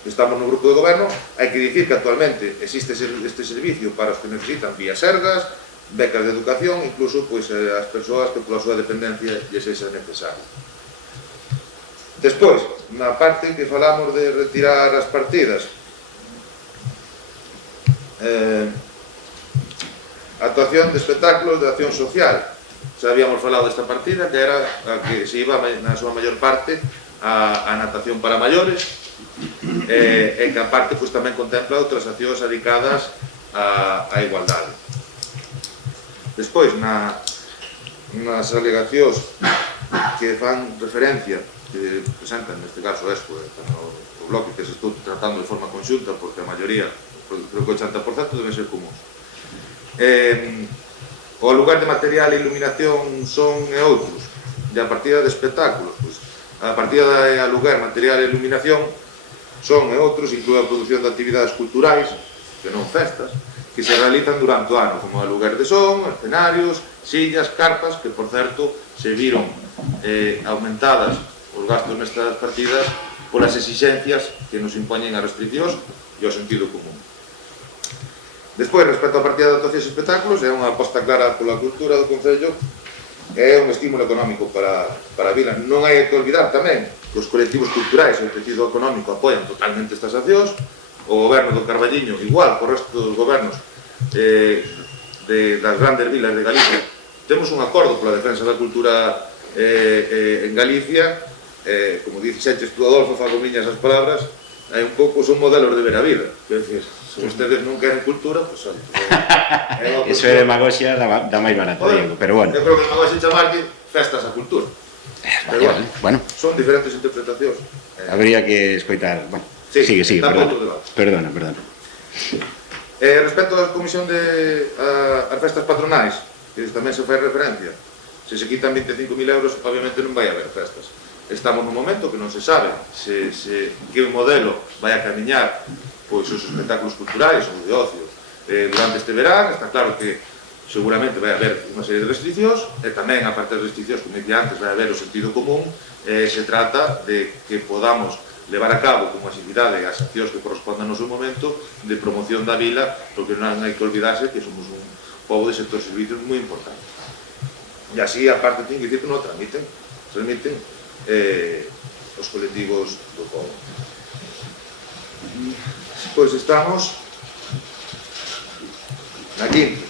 estamos no grupo de goberno, hai que dicir que actualmente existe este servicio para os que necesitan vías sergas, becas de educación, incluso as persoas que pola súa dependencia lles sexa necesario. Despois, na parte que falamos de retirar as partidas, actuación de espectáculos de acción social. Xa habíamos falado desta partida, que era a que se iba na súa maior parte a natación para maiores, e que a parte tamén contempla outras accións dedicadas á igualdade. Despois, nas alegacións que fan referencia, que presentan, neste caso, o bloque que se estou tratando de forma conxunta, porque a maioría, creo que o 80% deben ser comuns. O lugar de material e iluminación son e outros, e a partida de espectáculos, a partida de aluguer, material e iluminación son e outros, inclúe a produción de actividades culturais, que non festas, que se realizan durante o ano, como aluguer de son, escenarios, sillas, carpas, que por certo se viron aumentadas os gastos nestas partidas polas exixencias que nos impoñen as restriccións e o sentido común. Despois, respecto á partida de actuacións e espectáculos, é unha aposta clara pola cultura do Concello e é un estímulo económico para a vila. Non hai que olvidar tamén que os colectivos culturais e o tecido económico apoian totalmente estas accións. O goberno do Carballiño, igual co resto dos gobernos das grandes vilas de Galicia, temos un acordo pola defensa da cultura en Galicia. Como dixeches tú, Adolfo, fago miñas as palabras, hai un pouco, son modelos de ver a vida. Quer dizer, se ustedes non queren cultura, pois Eso é demagoxia da máis barata, Diego, pero bueno. Eu creo que demagoxia chamarlle festas a cultura. Pero bueno, son diferentes interpretacións. habría que escoitar, bueno, sigue, perdona. Respecto á comisión de as festas patronais, que tamén se fai referencia, se se quitan 25.000 euros, obviamente non vai haber festas. Estamos nun momento que non se sabe que modelo vai a camiñar os espectáculos culturais ou de ocio durante este verán. Está claro que seguramente vai haber unha serie de restriccións, e tamén, a parte das restriccións, como dije antes, vai haber o sentido común. Se trata de que podamos levar a cabo como actividade as accións que correspondan no seu momento de promoción da vila, porque non hai que olvidarse que somos un pobo de sector servicios moi importante. E así, a parte, ten que dicir que non transmiten os colectivos do pobo. Pois estamos na quinta.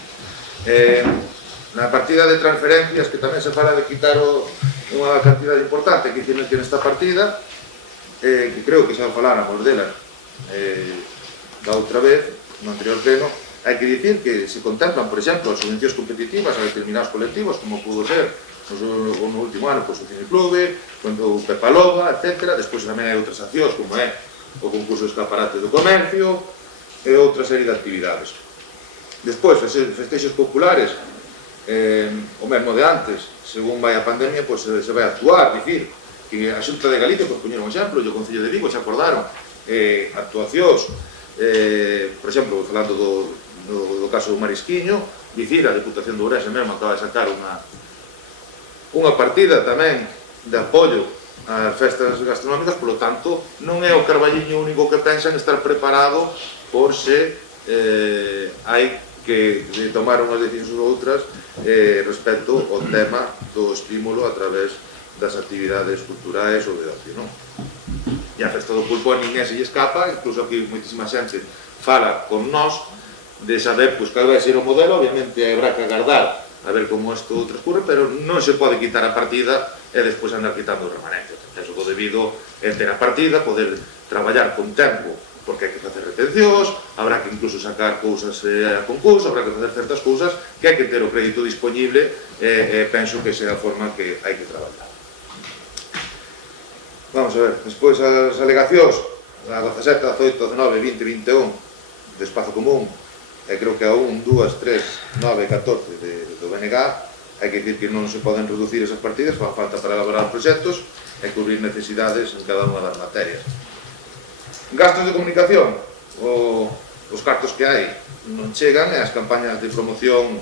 Na partida de transferencias, que tamén se fala de quitar unha cantidade importante que tiene nesta partida, que creo que xa faláramos dela da outra vez, no anterior pleno. Hai que dicir que se contemplan, por exemplo, as subvencións competitivas a determinados colectivos, como pudo ser no último ano, o Cineclube, o Pepaloba, etc. Despois tamén hai outras accións, como é o concurso de escaparate do comercio e outra serie de actividades. Despois, festexos populares, o mesmo de antes, según vai a pandemia, se vai a actuar. Dicir que a Xunta de Galicia, por poñer un exemplo, e o Concello de Vigo se acordaron actuacións, por exemplo, falando do caso do Marisquiño, dicir, a Deputación de Ourense mesmo acaba de sacar unha partida tamén de apoio ás festas gastronómicas. Polo tanto, non é o Carballiño o único que pensa en estar preparado por se hai que tomar unhas decisións ou outras respecto ao tema do estímulo a través das actividades culturais ou de ocio, non? E a festa do pulpo a ninguén se lle escapa, incluso aquí moitísima xente fala con nós de saber cal vai ser o modelo. Obviamente habrá que agardar a ver como isto transcurre, pero non se pode quitar a partida e despois andar quitando os remanentes. Eso do debido é ter a partida, poder traballar con tempo, porque hai que facer retencións, habrá que incluso sacar cousas a concurso, habrá que facer certas cousas que hai que ter o crédito disponible, e penso que esa é a forma que hai que traballar. Vamos a ver, despois as alegacións, a 17, 18, 19, 20, 21 de espazo común, e creo que a 1, 2, 3, 9 e 14 do BNG, hai que dicir que non se poden reducir esas partidas, fan falta para elaborar proxectos e cubrir necesidades en cada unha das materias. Gastos de comunicación, os cartos que hai non chegan, e as campañas de promoción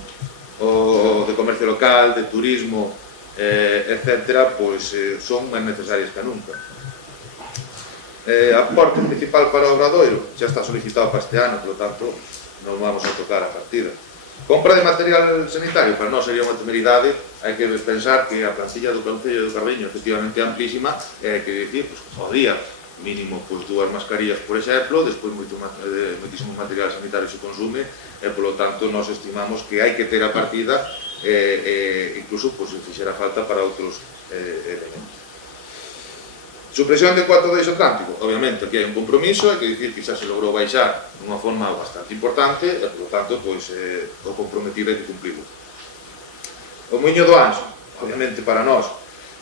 o de comercio local, de turismo, etc., pois son máis necesarias que nunca. Aporte principal para o Obradoiro xa está solicitado para este ano, polo tanto non vamos a tocar a partida. Compra de material sanitario, para nós sería unha temeridade. Hai que pensar que a plantilla do Concello de Carballiño efectivamente é amplísima, e hai que dicir, ao día mínimo 2 mascarillas, por exemplo, despois moitísimo material sanitario se consume, e polo tanto nós estimamos que hai que ter a partida, incluso se fixera falta para outros elementos. Supresión de cuarto do eixo atlántico. Obviamente, aquí hai un compromiso, hai que dicir que xa se logrou baixar dunha forma bastante importante, e, por lo tanto, o comprometido hai que cumplirlo. O Muiño do Anxo, obviamente, para nós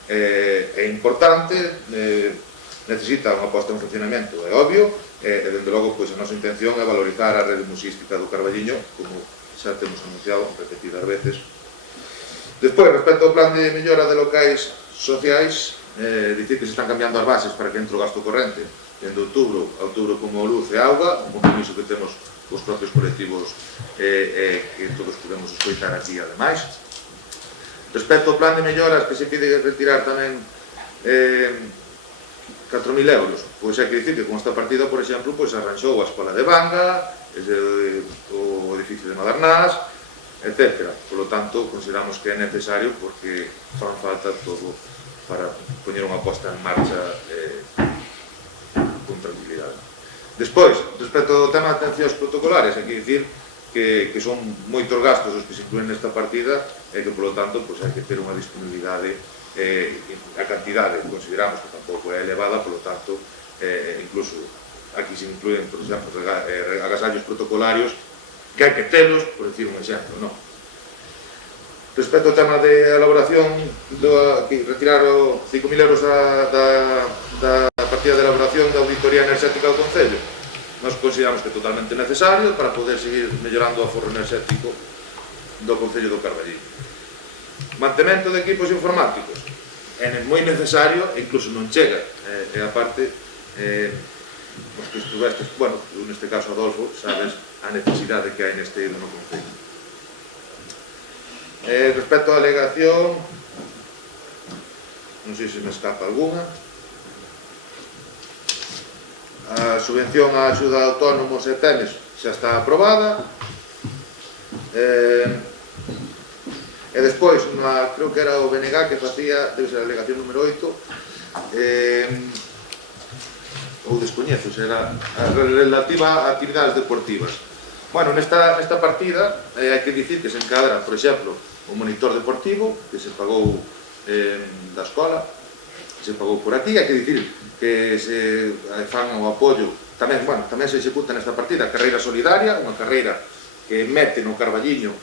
é importante, necesita unha posta en funcionamento, é obvio, e, dende logo, a nosa intención é valorizar a rede musística do Carballiño, como xa temos anunciado repetidas veces. Despois, respecto ao plan de mellora de locais sociais, dicir que se están cambiando as bases para que entre o gasto corrente dende outubro a outubro como luz e auga, un compromiso que temos cos propios colectivos que todos podemos escoitar aquí ademais. Respecto ao plan de melloras que se pide retirar tamén 4.000 euros, pois hai que dicir que con esta partida, por exemplo, arranxou a Escola de Banga, o edificio de Madernás, etc. Por lo tanto, consideramos que é necesario porque fan falta todo para poñer unha posta en marcha con tranquilidade. Despois, respecto ao tema de atencións protocolares, hai que dicir que son moitos gastos os que se incluen nesta partida e que, polo tanto, hai que ter unha disponibilidade. A cantidade consideramos que tampouco é elevada, polo tanto, incluso aquí se incluen, por exemplo, agasallos protocolarios que hai que telos, por decir un exemplo, non? Respecto ao tema de elaboración, retirar 5.000 euros da partida de elaboración da auditoría enerxética do Concello, nós consideramos que é totalmente necesario para poder seguir mellorando o aforro enerxético do Concello do Carballiño. Mantemento de equipos informáticos é moi necesario, incluso non chega, e aparte, os que estuvestes, bueno, neste caso Adolfo, sabes a necesidade que hai neste eido no Concello. Respecto á alegación, non sei se me escapa alguna. A subvención á axuda a autónomos e PEMES xa está aprobada. E despois, creo que era o BNG que facía, debe ser a alegación número 8, ou descoñezo, será relativa a actividades deportivas. Bueno, nesta partida hai que dicir que se encadra, por exemplo, o monitor deportivo que se pagou da escola, se pagou por aquí. Hai que dicir que se fan o apoio, tamén se executa nesta partida a carreira solidaria, unha carreira que mete no Carballiño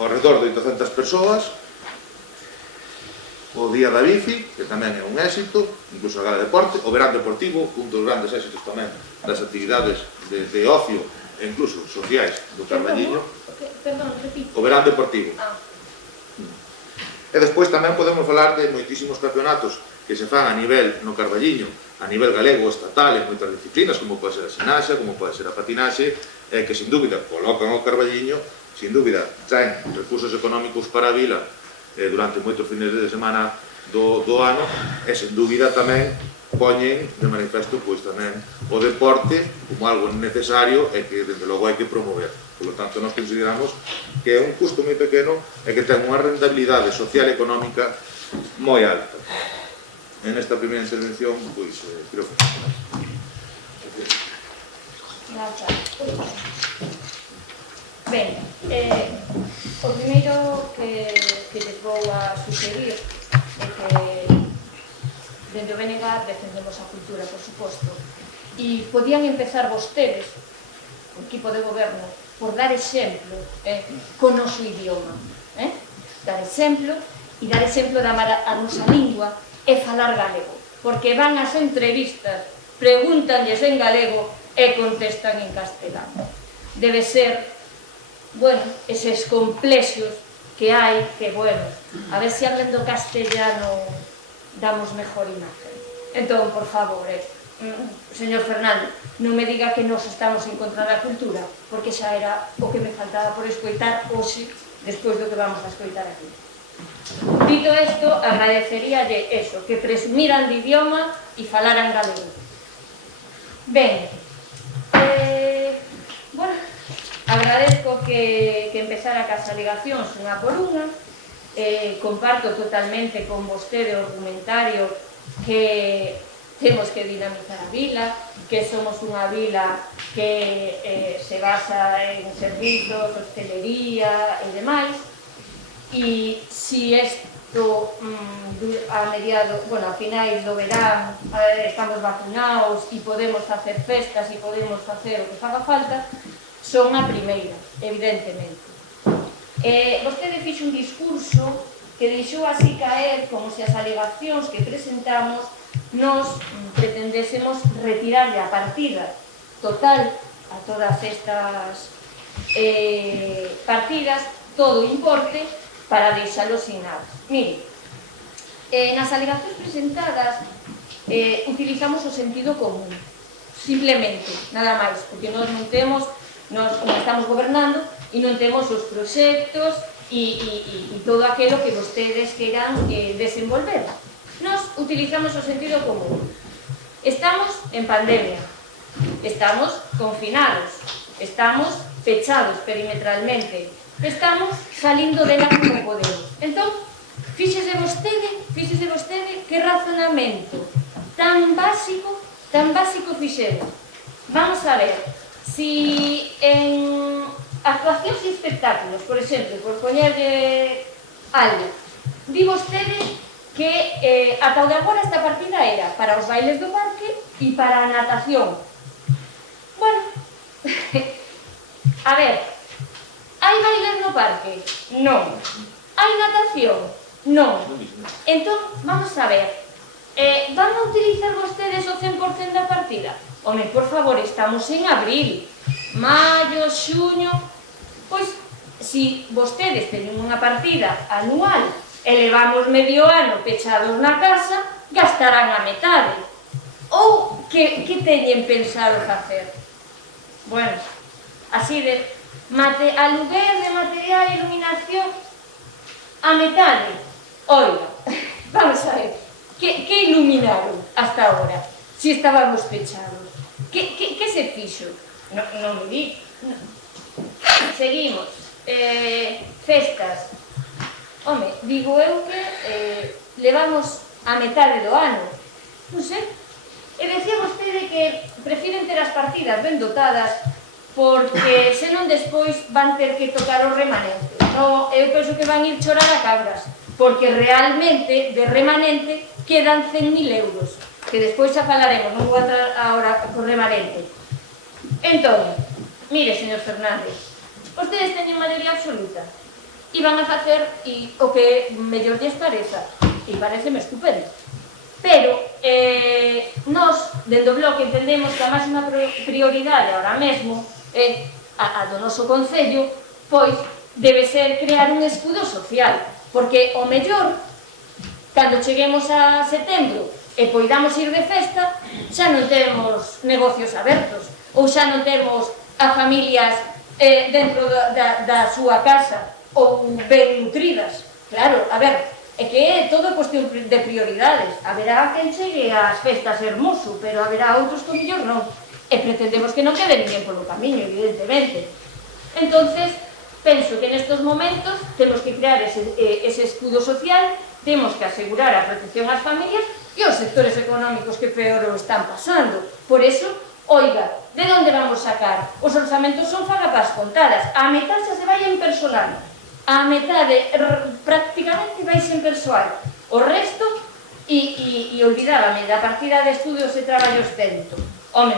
ao redor de 800 persoas, o Día da Bici, que tamén é un éxito, incluso a Gala Deporte, o Verán Deportivo, un dos grandes éxitos tamén das actividades de ocio e incluso sociais do Carballiño. Perdón, repito. O Verán Deportivo. E despois tamén podemos falar de moitísimos campeonatos que se fan a nivel no Carballiño, a nivel galego, estatal, en moitas disciplinas, como pode ser a xinaxa, como pode ser a patinaxe, que sin dúbida colocan o Carballiño, sin dúbida traen recursos económicos para a vila durante moitos fines de semana do ano, e sin dúbida tamén poñen de manifesto tamén o deporte como algo necesario e que desde logo hai que promover. Por lo tanto, nós consideramos que é un custo moi pequeno e que ten unha rentabilidade social e económica moi alta. En esta primeira intervención, creo que... Gracias. Ben, o primeiro que les vou a sugerir é que dende o BNG defendemos a cultura, por suposto, e podían empezar vostedes, o equipo de goberno, por dar exemplo con o noso idioma, dar exemplo e dar exemplo de amar a nosa lingua e falar galego, porque van as entrevistas, pregúntanlles en galego e contestan en castelano. Debe ser, bueno, eses complexos que hai, que, bueno, a ver se hablando castellano damos mejor imagen. Entón, por favor, señor Fernández, non me diga que nos estamos en contra da cultura, porque xa era o que me faltaba por escoitar hoxe despois do que vamos a escoitar aquí. Dito isto, agradeceríalle eso, que presumiran de idioma e falaran galego. Ben, bueno, agradezco que empezara cas alegacións unha por unha. Comparto totalmente con vostede o argumentario que temos que dinamizar a vila, que somos unha vila que se basa en servizos, hostelería e demais, e si isto a finais do verán estamos vacunados e podemos facer festas e podemos facer o que faga falta, son a primeira, evidentemente. Vostede fixe un discurso que deixou así caer como se as alegacións que presentamos nos pretendésemos retirarle a partida total a todas estas partidas, todo o importe, para deixalo sin nada. Mire, nas alegacións presentadas utilizamos o sentido común, simplemente, nada máis, porque nós non estamos gobernando e non temos os proxectos e todo aquilo que vostedes queiran desenvolver. Nos utilizamos o sentido común. Estamos en pandemia, estamos confinados, estamos pechados perimetralmente, estamos salindo dela como podemos. Entón, fíxese vostede que razonamento tan básico fixemos. Vamos a ver, si en actuacións e espectáculos, por exemplo, por poñerlle algo, di vostede que ata o de agora esta partida era para os bailes do parque e para a natación. Bueno, a ver, hai bailes no parque? Non. Hai natación? Non. Entón, vamos a ver, van a utilizar vostedes o 100% da partida? Home, por favor, estamos en abril, maio, xuño. Pois, se vostedes teñen unha partida anual e levamos medio ano pechados na casa, gastarán a metade. Ou que teñen pensado facer? Bueno, así de aluguer de material e iluminación a metade. Oiga, vamos a ver, que iluminaron hasta ahora, se estábamos pechados? Que se fixo? Non me di. Seguimos. Festas. Home, digo eu que levamos a metade do ano. Non sei. E decía vostede que prefiren ter as partidas ben dotadas porque senón despois van ter que tocar os remanentes. No, eu penso que van ir chorar a cabras, porque realmente de remanente quedan 100.000 euros, que despois xa falaremos, non vou entrar agora con remanente. Entón, mire, señor Fernández, vostedes teñen maioría absoluta e van a facer o que mellor lles pareza, e pareceme estupendo. Pero nós, dentro do bloque, entendemos que a máxima prioridade ahora mesmo a do noso Concello, pois debe ser crear un escudo social, porque o mellor, cando cheguemos a setembro e poidamos ir de festa, xa non temos negocios abertos, ou xa non temos a familias dentro da súa casa ou ben nutridas. Claro, a ver, é que é todo cuestión de prioridades. Haberá quen chegue ás festas hermoso, pero haberá outros que mellor non. E pretendemos que non quede ninguén polo camiño, evidentemente. Entonces, penso que nestes momentos temos que crear ese escudo social, temos que asegurar a protección ás familias e os sectores económicos que peor o están pasando. Por eso, oiga, de onde vamos sacar? Os orzamentos son fagapas contadas, a metade xa se vai en personal, a metade prácticamente vai en persoal, o resto, e olvidábame da partida de estudios e traballos técnicos. Home,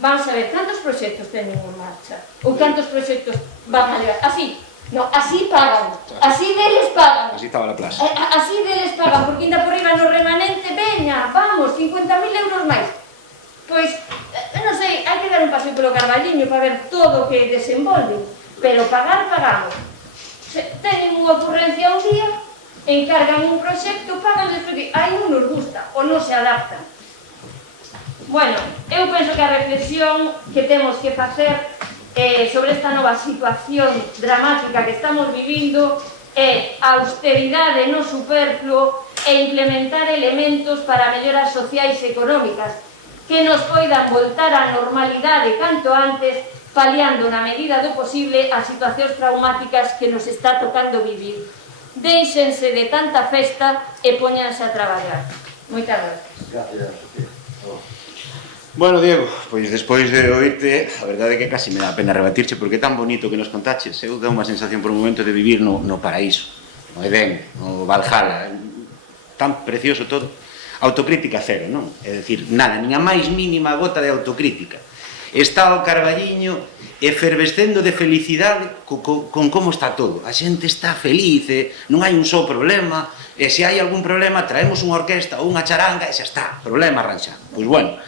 vamos a ver, cantos proxectos teñen en marcha? Ou cantos proxectos van a levar? Así, no, así pagan, así deles pagan. Así estaba la plaza. Así deles pagan, porque ainda por riba no remanente, veña, vamos, 50.000 euros máis. Pois, non sei, hai que dar un paseo polo Carballiño para ver todo o que desenvolven, pero pagar, pagamos. Teñen unha ocurrencia un día, encargan un proxecto, pagan despois que aí non nos gusta, ou non se adapta. Bueno, eu penso que a reflexión que temos que facer sobre esta nova situación dramática que estamos vivindo é a austeridade no superfluo e implementar elementos para melloras sociais e económicas que nos poidan voltar á normalidade canto antes, paliando na medida do posible as situacións traumáticas que nos está tocando vivir. Déixense de tanta festa e póñanse a traballar. Moitas gracias. Bueno, Diego, pois despois de oírte, a verdade é que casi me dá pena rebatirche porque é tan bonito que nos contaches. Eu dou unha sensación por un momento de vivir no paraíso, no Edén, no Valhalla, tan precioso todo. Autocrítica cero, non? É dicir, nada, nin a máis mínima gota de autocrítica. Está o Carballiño efervescendo de felicidade con como está todo. A xente está feliz, non hai un só problema, e se hai algún problema traemos unha orquesta ou unha charanga e xa está, problema arranxado. Pois bueno,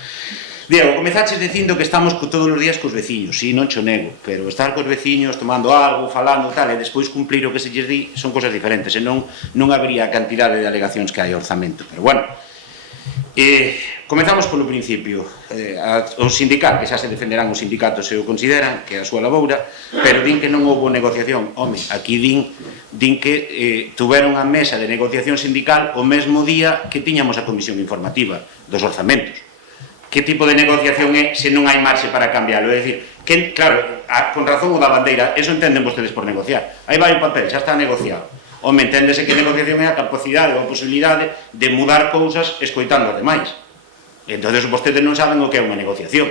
Diego, comezaches dicindo que estamos todos os días cos veciños, si, non cho nego, pero estar cos veciños tomando algo, falando tal, e despois cumplir o que se lles di son cosas diferentes, senón non habría a cantidade de alegacións que hai ao orzamento. Pero bueno, comezamos polo principio. Os sindicatos, que xa se defenderán os sindicatos se o consideran, que é a súa laboura, pero din que non houve negociación. Home, aquí din que tuveron a mesa de negociación sindical o mesmo día que tiñamos a comisión informativa dos orzamentos. Que tipo de negociación é se non hai marxe para cambiarlo? É dicir, que, claro, con razón o da bandeira, eso entenden vostedes por negociar. Aí vai o papel, xa está negociado. Home, enténdese que negociación é a capacidade ou a posibilidade de mudar cousas escoitando as demais. Entón, vostedes non saben o que é unha negociación.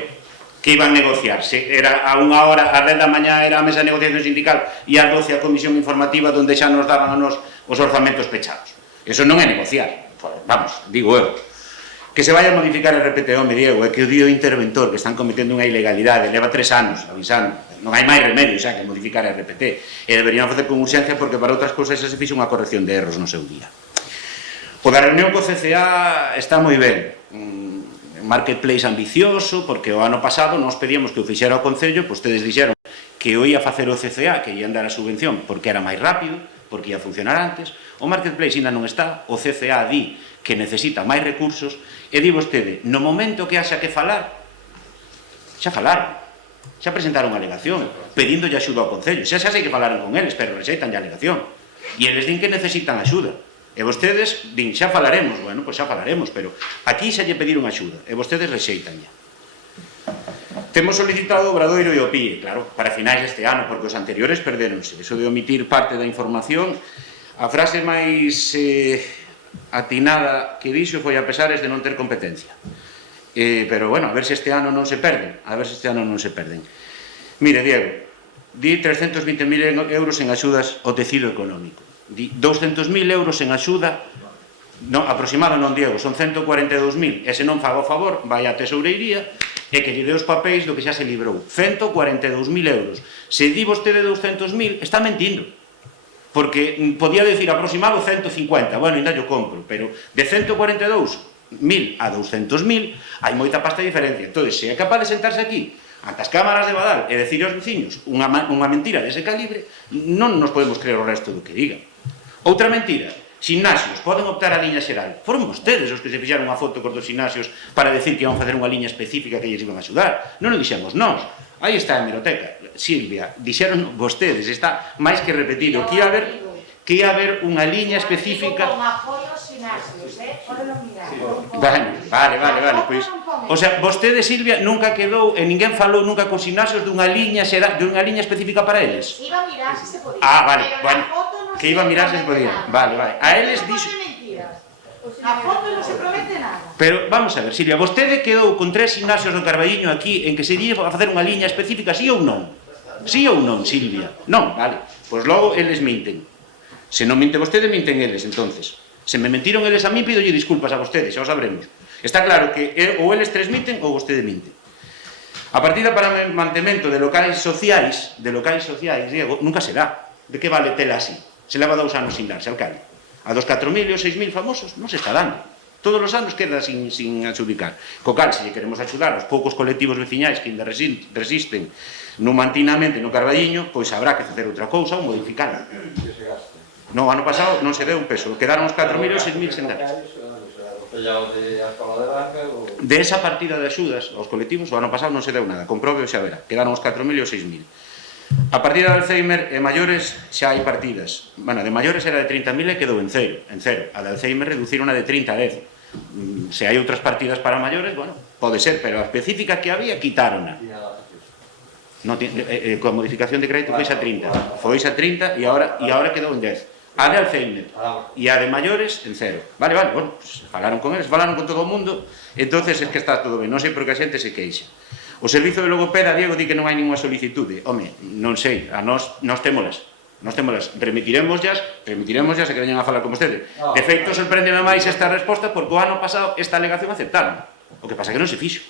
Que iban a negociar? Se era a unha hora, a 10 da mañá era a mesa de negociación sindical e a 12 a comisión informativa onde xa nos daban a nos os orzamentos pechados. Eso non é negociar. Vamos, digo eu. Que se vaya a modificar a RPT, home, Diego, é que o dio interventor que están cometendo unha ilegalidade, leva 3 anos avisando, non hai máis remedio xa que modificar a RPT, e deberían facer con urxencia porque para outras cousas xa se fixe unha corrección de erros no seu día. O da reunión co CCA está moi ben, marketplace ambicioso, porque o ano pasado nos pedíamos que o fixera o Concello, pois tedes dixeron que o ia facer o CCA, que ian dar a subvención porque era máis rápido, porque ia funcionar antes, o marketplace ainda non está, o CCA di que necesita máis recursos, e di vostede, no momento que haxa que falar, xa falaron, xa presentaron a alegación, pedíndolle axuda ao Concello, xa sei que falaron con eles, pero rexeitan a alegación, e eles din que necesitan axuda, e vostedes din, xa falaremos, bueno, pois xa falaremos, pero aquí xa lle pediron axuda, e vostedes rexeitan ya. Temos solicitado o Obradoiro e o PIE, claro, para finais deste ano, porque os anteriores perderonse, eso de omitir parte da información, a frase máis atinada que dixo foi a pesares de non ter competencia. Pero, bueno, a ver se este ano non se perden, Mire, Diego, di 320.000 euros en axudas ao tecido económico, di 200.000 euros en axuda, non, aproximado non, Diego, son 142.000, e se non fago a favor, vai á tesoureiría, e que lle dé os papéis do que xa se librou, 142.000 euros. Se di vostede 200.000, está mentindo. Porque podía decir aproximado 150, bueno, ainda yo compro, pero de 142.000 a 200.000 hai moita pasta de diferencia. Entón, se é capaz de sentarse aquí ante as cámaras de Badal e decir aos veciños unha mentira dese calibre, non nos podemos creer o resto do que diga. Outra mentira, ximnasios, poden optar a liña xeral. Foron vostedes os que se fixaron unha foto cos dos ximnasios para decir que iban facer unha liña específica que lles iban a axudar. Non o dixemos nós. Aí está a hemeroteca. Silvia, dixeron vostedes, está máis que repetido, que ia haber unha liña específica. Con apoio aos ximnasios, podemos mirar. Vale, pois, o sea, vostede, Silvia, nunca quedou e ninguén falou nunca cos ximnasios dunha liña específica para eles. Iba a mirar se se podía. Vale, bueno, que iba a mirar se se podía. Vale. A eles dixo. A foto non se promete nada. Pero, vamos a ver, Silvia, vostede quedou con 3 ximnasios do Carballiño aquí en que se iba a facer unha liña específica, sí ou non? Sí ou non, Silvia? Non, vale. Pois logo eles minten. Se non minte vostede, minten eles, entonces. Se me mentiron eles a mí, pidolle disculpas a vostedes, xa o sabremos. Está claro que ou eles 3 minten ou vostede minte. A partida para o mantemento de locais sociais, Diego, nunca será. De que vale tela así? Se leva 2 anos sin darse, alcalde. A dos 4.000 e os 6.000 famosos non se está dando. Todos os anos queda sin adxudicar. Co cal, se lle queremos axudar aos poucos colectivos veciñais que ainda resisten numantinamente no Carballiño, pois habrá que facer outra cousa ou modificarla. No, ano pasado non se deu un peso. Quedaron os 4.000 e os 6.000 sen dar. pellado de a escola de banca, De esa partida de axudas aos colectivos, o ano pasado non se deu nada, comprobe o xa verá, quedaron os 4.000 e os 6.000. A partida de Alzheimer e maiores xa hai partidas. Bueno, de maiores era de 30.000 e quedou en cero. A de Alzheimer reduciron a de 30 a 10. Se hai outras partidas para maiores, bueno, pode ser, pero a específica que había, quitárona. No, coa modificación de crédito foi a 30. Foi a 30 e agora quedou en 10. A de Alzheimer e a de maiores en cero. Vale, bueno, pues falaron con eles, falaron con todo o mundo, entonces es que está todo ben, non sei por que a xente se queixa. O servizo de logopeda, Diego, di que non hai ninguna solicitude. Home, non sei, a nós témolas, remitiremoslas e que veñan a falar con vostede. De feito, sorprendeme máis esta resposta porque o ano pasado esta alegación aceptaron. O que pasa que non se fixo.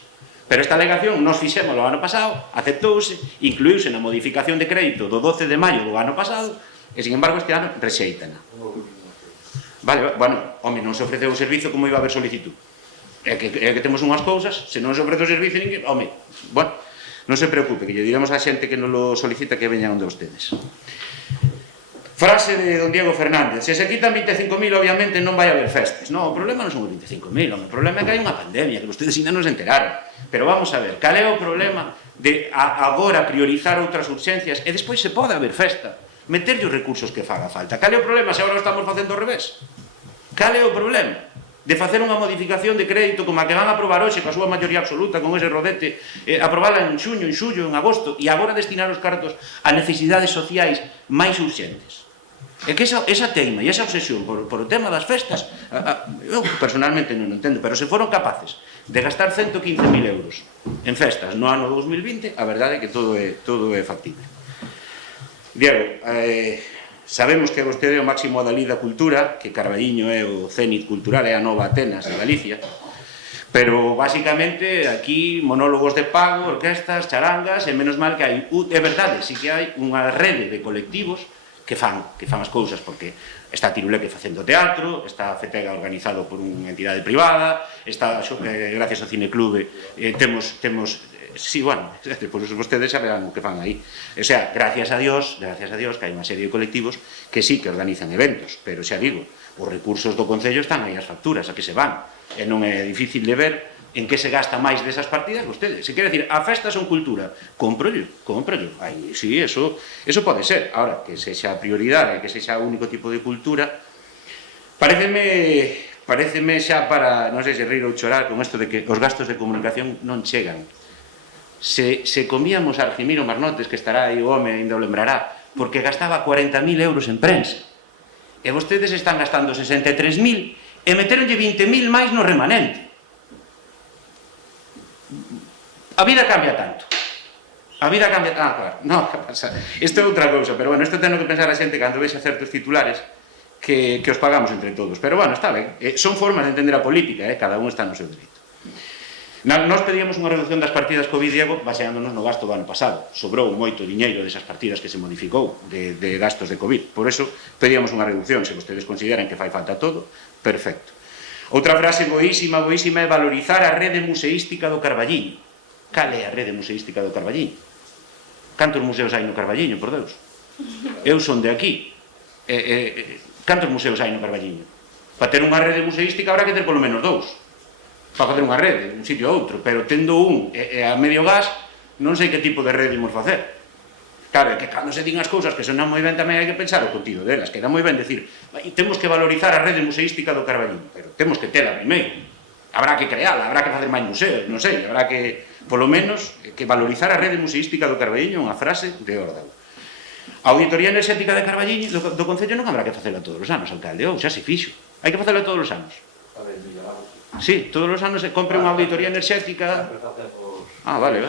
Pero esta alegación nos fixemos o ano pasado, aceptouse, incluíuse na modificación de crédito do 12 de maio do ano pasado, e, sin embargo, este ano rexeitana. Vale, bueno, home, non se ofreceu o servizo como iba a haber solicitud. É que temos unhas cousas, se non se ofrece o servizo, ninguén, home, bueno, non se preocupe, que lle diremos á xente que non lo solicita que veñan onde vostedes. Frase de don Diego Fernández: se se quitan 25.000, obviamente non vai haber festas. Non, o problema non son os 25.000, o problema é que hai unha pandemia, que vostedes ainda non se enteraron. Pero vamos a ver, cal é o problema de agora priorizar outras urxencias e despois se pode haber festa? Meterlle os recursos que faga falta. Cal é o problema se agora o estamos facendo ao revés? Cal é o problema de facer unha modificación de crédito como a que van a aprobar hoxe coa súa maioría absoluta, con ese rodete, aprobala en xuño, en xullo, en agosto, e agora destinar os cartos a necesidades sociais máis urxentes? É que esa teima e esa obsesión por o tema das festas, eu personalmente non entendo, pero se foron capaces de gastar 115.000 euros en festas no ano 2020, a verdade é que todo é factible. Diego, sabemos que vostede é o máximo adalí da cultura, que Carballiño é o cénit cultural, é a nova Atenas de Galicia, pero basicamente aquí monólogos de pago, orquestas, charangas, e menos mal que hai, é verdade, sí que hai unha rede de colectivos que fan as cousas, porque está Tiruleque facendo teatro, está Fetega organizado por unha entidade privada, está, gracias ao Cineclube, temos sí, bueno, pues vostedes saberán o que fan aí. O sea, gracias a Dios que hai unha serie de colectivos que sí que organizan eventos, pero xa digo, os recursos do Concello están aí as facturas, a que se van, e non é difícil de ver en que se gasta máis desas partidas vostedes. Se quere decir, a festa son cultura, cómprollo. Aí, sí, eso pode ser. Ahora, que sexa a prioridade, que sexa o único tipo de cultura, pareceme xa para, non sei se rir ou chorar con isto de que os gastos de comunicación non chegan. Se comíamos a Argimiro Marnotes, que estará aí o home, ainda o lembrará, porque gastaba 40.000 euros en prensa, e vostedes están gastando 63.000 e meteronlle 20.000 máis no remanente. A vida cambia tanto. Claro, non, que pasa? Isto é outra cousa, pero bueno, isto ten que pensar a xente cando vexa certos titulares que os pagamos entre todos. Pero bueno, está ben, son formas de entender a política, cada un está no seu dereito. Nós pedíamos unha reducción das partidas COVID, Diego, baseándonos no gasto do ano pasado. Sobrou moito diñeiro desas partidas que se modificou de gastos de COVID. Por eso pedíamos unha reducción. Se vostedes consideran que fai falta todo, perfecto. Outra frase boísima é valorizar a rede museística do Carballiño. Cal é a rede museística do Carballiño? Cantos museos hai no Carballiño, por Deus? Eu son de aquí. Cantos museos hai no Carballiño? Para ter unha rede museística habrá que ter polo menos 2. Para facer unha rede, un sitio ou outro, pero tendo un e a medio gas, non sei que tipo de rede imos facer. Claro, é que cando se din as cousas que sonan moi ben tamén hai que pensar o contido delas, que era moi ben decir, temos que valorizar a rede museística do Carballiño, pero temos que tela primeiro, habrá que creala, habrá que facer máis museos, non sei, habrá que, polo menos, que valorizar a rede museística do Carballiño é unha frase de Ordal. A auditoría enerxética de Carballiño do Concello non habrá que facela todos os anos, alcalde, ou xa se fixo, hai que facela todos os anos. Sí, todos os anos se compre unha auditoría enerxética. Vale.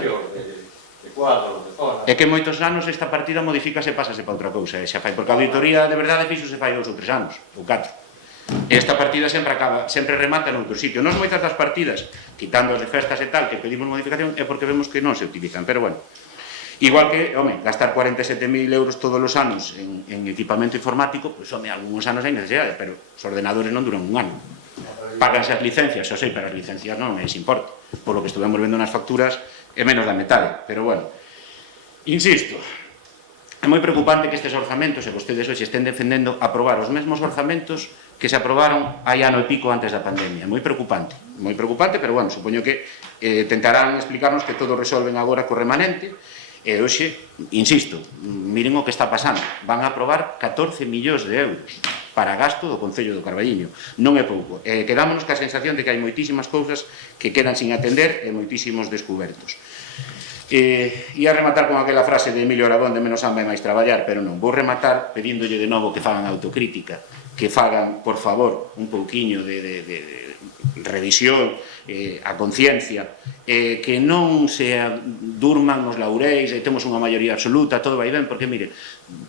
É que moitos anos esta partida modifícase e pásase para outra cousa, xa fai, porque a auditoría de verdade fixose fai 2 ou 3 anos, ou 4. Esta partida sempre remata noutro sitio. Nos moitas das partidas, quitando as de festas e tal, que pedimos modificación, é porque vemos que non se utilizan, pero bueno. Igual que, gastar 47.000 euros todos os anos en equipamento informático, pois, algúns anos hai necesidade, pero os ordenadores non duran un ano. Páganse as licencias, xa sei, pero as licencias non es importa. Por lo que estuvemos vendo nas facturas, é menos da metade. Pero bueno, insisto, é moi preocupante que estes orzamentos, e vostedes hoxe estén defendendo, aprobar os mesmos orzamentos que se aprobaron hai ano e pico antes da pandemia. Moi preocupante, pero bueno, supoño que tentarán explicarnos que todo resolven agora co remanente. E hoxe, insisto, miren o que está pasando. Van a aprobar 14 millóns de euros para gasto do Concello do Carballiño. Non é pouco. Quedámonos ca sensación de que hai moitísimas cousas que quedan sin atender e moitísimos descubertos. Ia rematar con aquela frase de Emilio Aragón de menos hambre e máis traballar, pero non. Vou rematar pedíndolle de novo que fagan autocrítica, que fagan, por favor, un pouquiño de revisión a conciencia, que non se durman nos laureis e temos unha maioría absoluta, todo vai ben, porque, mire,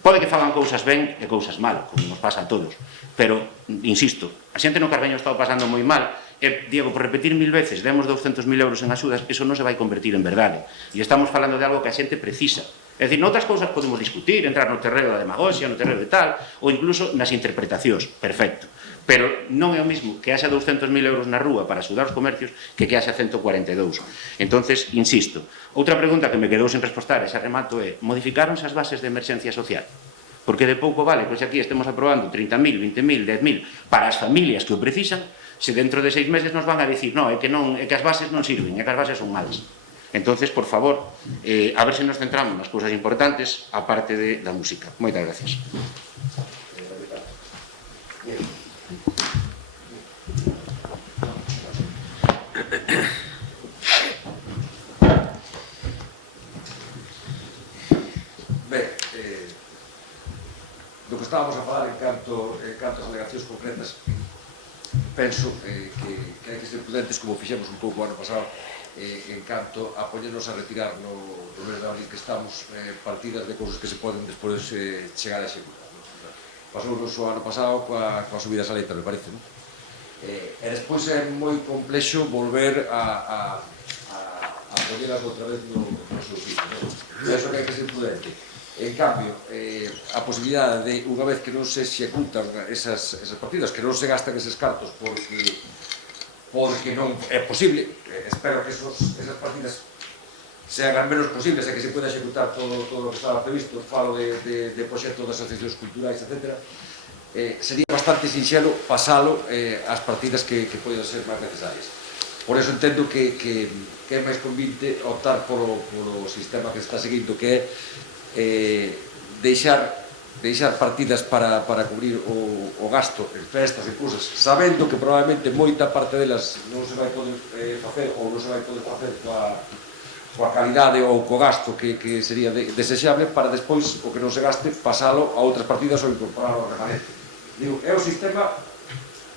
pode que fagan cousas ben e cousas mal, como nos pasa a todos, pero, insisto, a xente no Carballo está pasando moi mal, e, Diego, por repetir 1000 veces, demos 200.000 euros en axudas, eso non se vai convertir en verdade, e estamos falando de algo que a xente precisa. É dicir, noutras cousas podemos discutir, entrar no terreo da demagoxia, no terreo de tal, ou incluso nas interpretacións, perfecto. Pero non é o mismo que haxa 200.000 euros na rúa para axudar os comercios que haxa 142. Entonces, insisto, outra pregunta que me quedou sen respostar, ese remato é, modificáronse as bases de emerxencia social? Porque de pouco vale que aquí estemos aprobando 30.000, 20.000, 10.000 para as familias que o precisan, se dentro de 6 meses nos van a dicir, non, é que as bases non sirven, é que as bases son malas. Entonces, por favor, a ver se nos centramos nas cousas importantes, aparte da música. Moitas gracias. Ben, do que estábamos a falar en canto as alegacións concretas, penso que hai que ser prudentes, como fixemos un pouco o ano pasado, en canto a poñernos a retirar no mes de abril que estamos partidas de cousas que se poden despois chegar a executar. Pasounos o ano pasado coa subida a leita, me parece, non? E despois é moi complexo volver a poñelas outra vez no seu sitio. Penso que hai que ser prudente. En cambio, a posibilidade de, unha vez que non se executan esas partidas, que non se gastan eses cartos porque non é posible, espero que esas partidas sean as menos posibles e que se poida executar todo o que estaba previsto, falo de proxectos das asociacións culturais, etc. Sería bastante sinxelo pasalo ás partidas que poden ser máis necesarias. Por eso entendo que é máis convinte optar polo sistema que se está seguindo, que é deixar partidas para cubrir o gasto en festas e cousas, sabendo que probablemente moita parte delas non se vai poder facer ou non se vai poder facer coa calidade ou co gasto que sería desexable, para despois o que non se gaste pasalo a outras partidas ou incorporalo ao remanente. Digo, é o sistema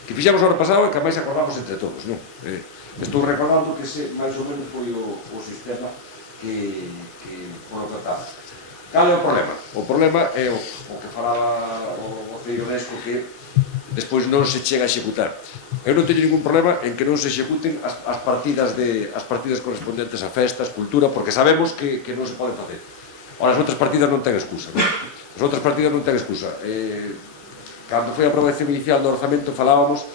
que fixemos o ano pasado e que máis acordamos entre todos, non? Estou recordando que ese máis ou menos foi o sistema que por o tratado. Cal é o problema? O problema é o que falaba o Ceiro Nesco, que despois non se chega a executar. Eu non teño ningún problema en que non se executen as partidas correspondentes a festas, cultura, porque sabemos que non se poden facer. Ora, as outras partidas non ten excusa, non? As outras partidas non ten excusa. Cando foi a aprobación inicial do orzamento falábamos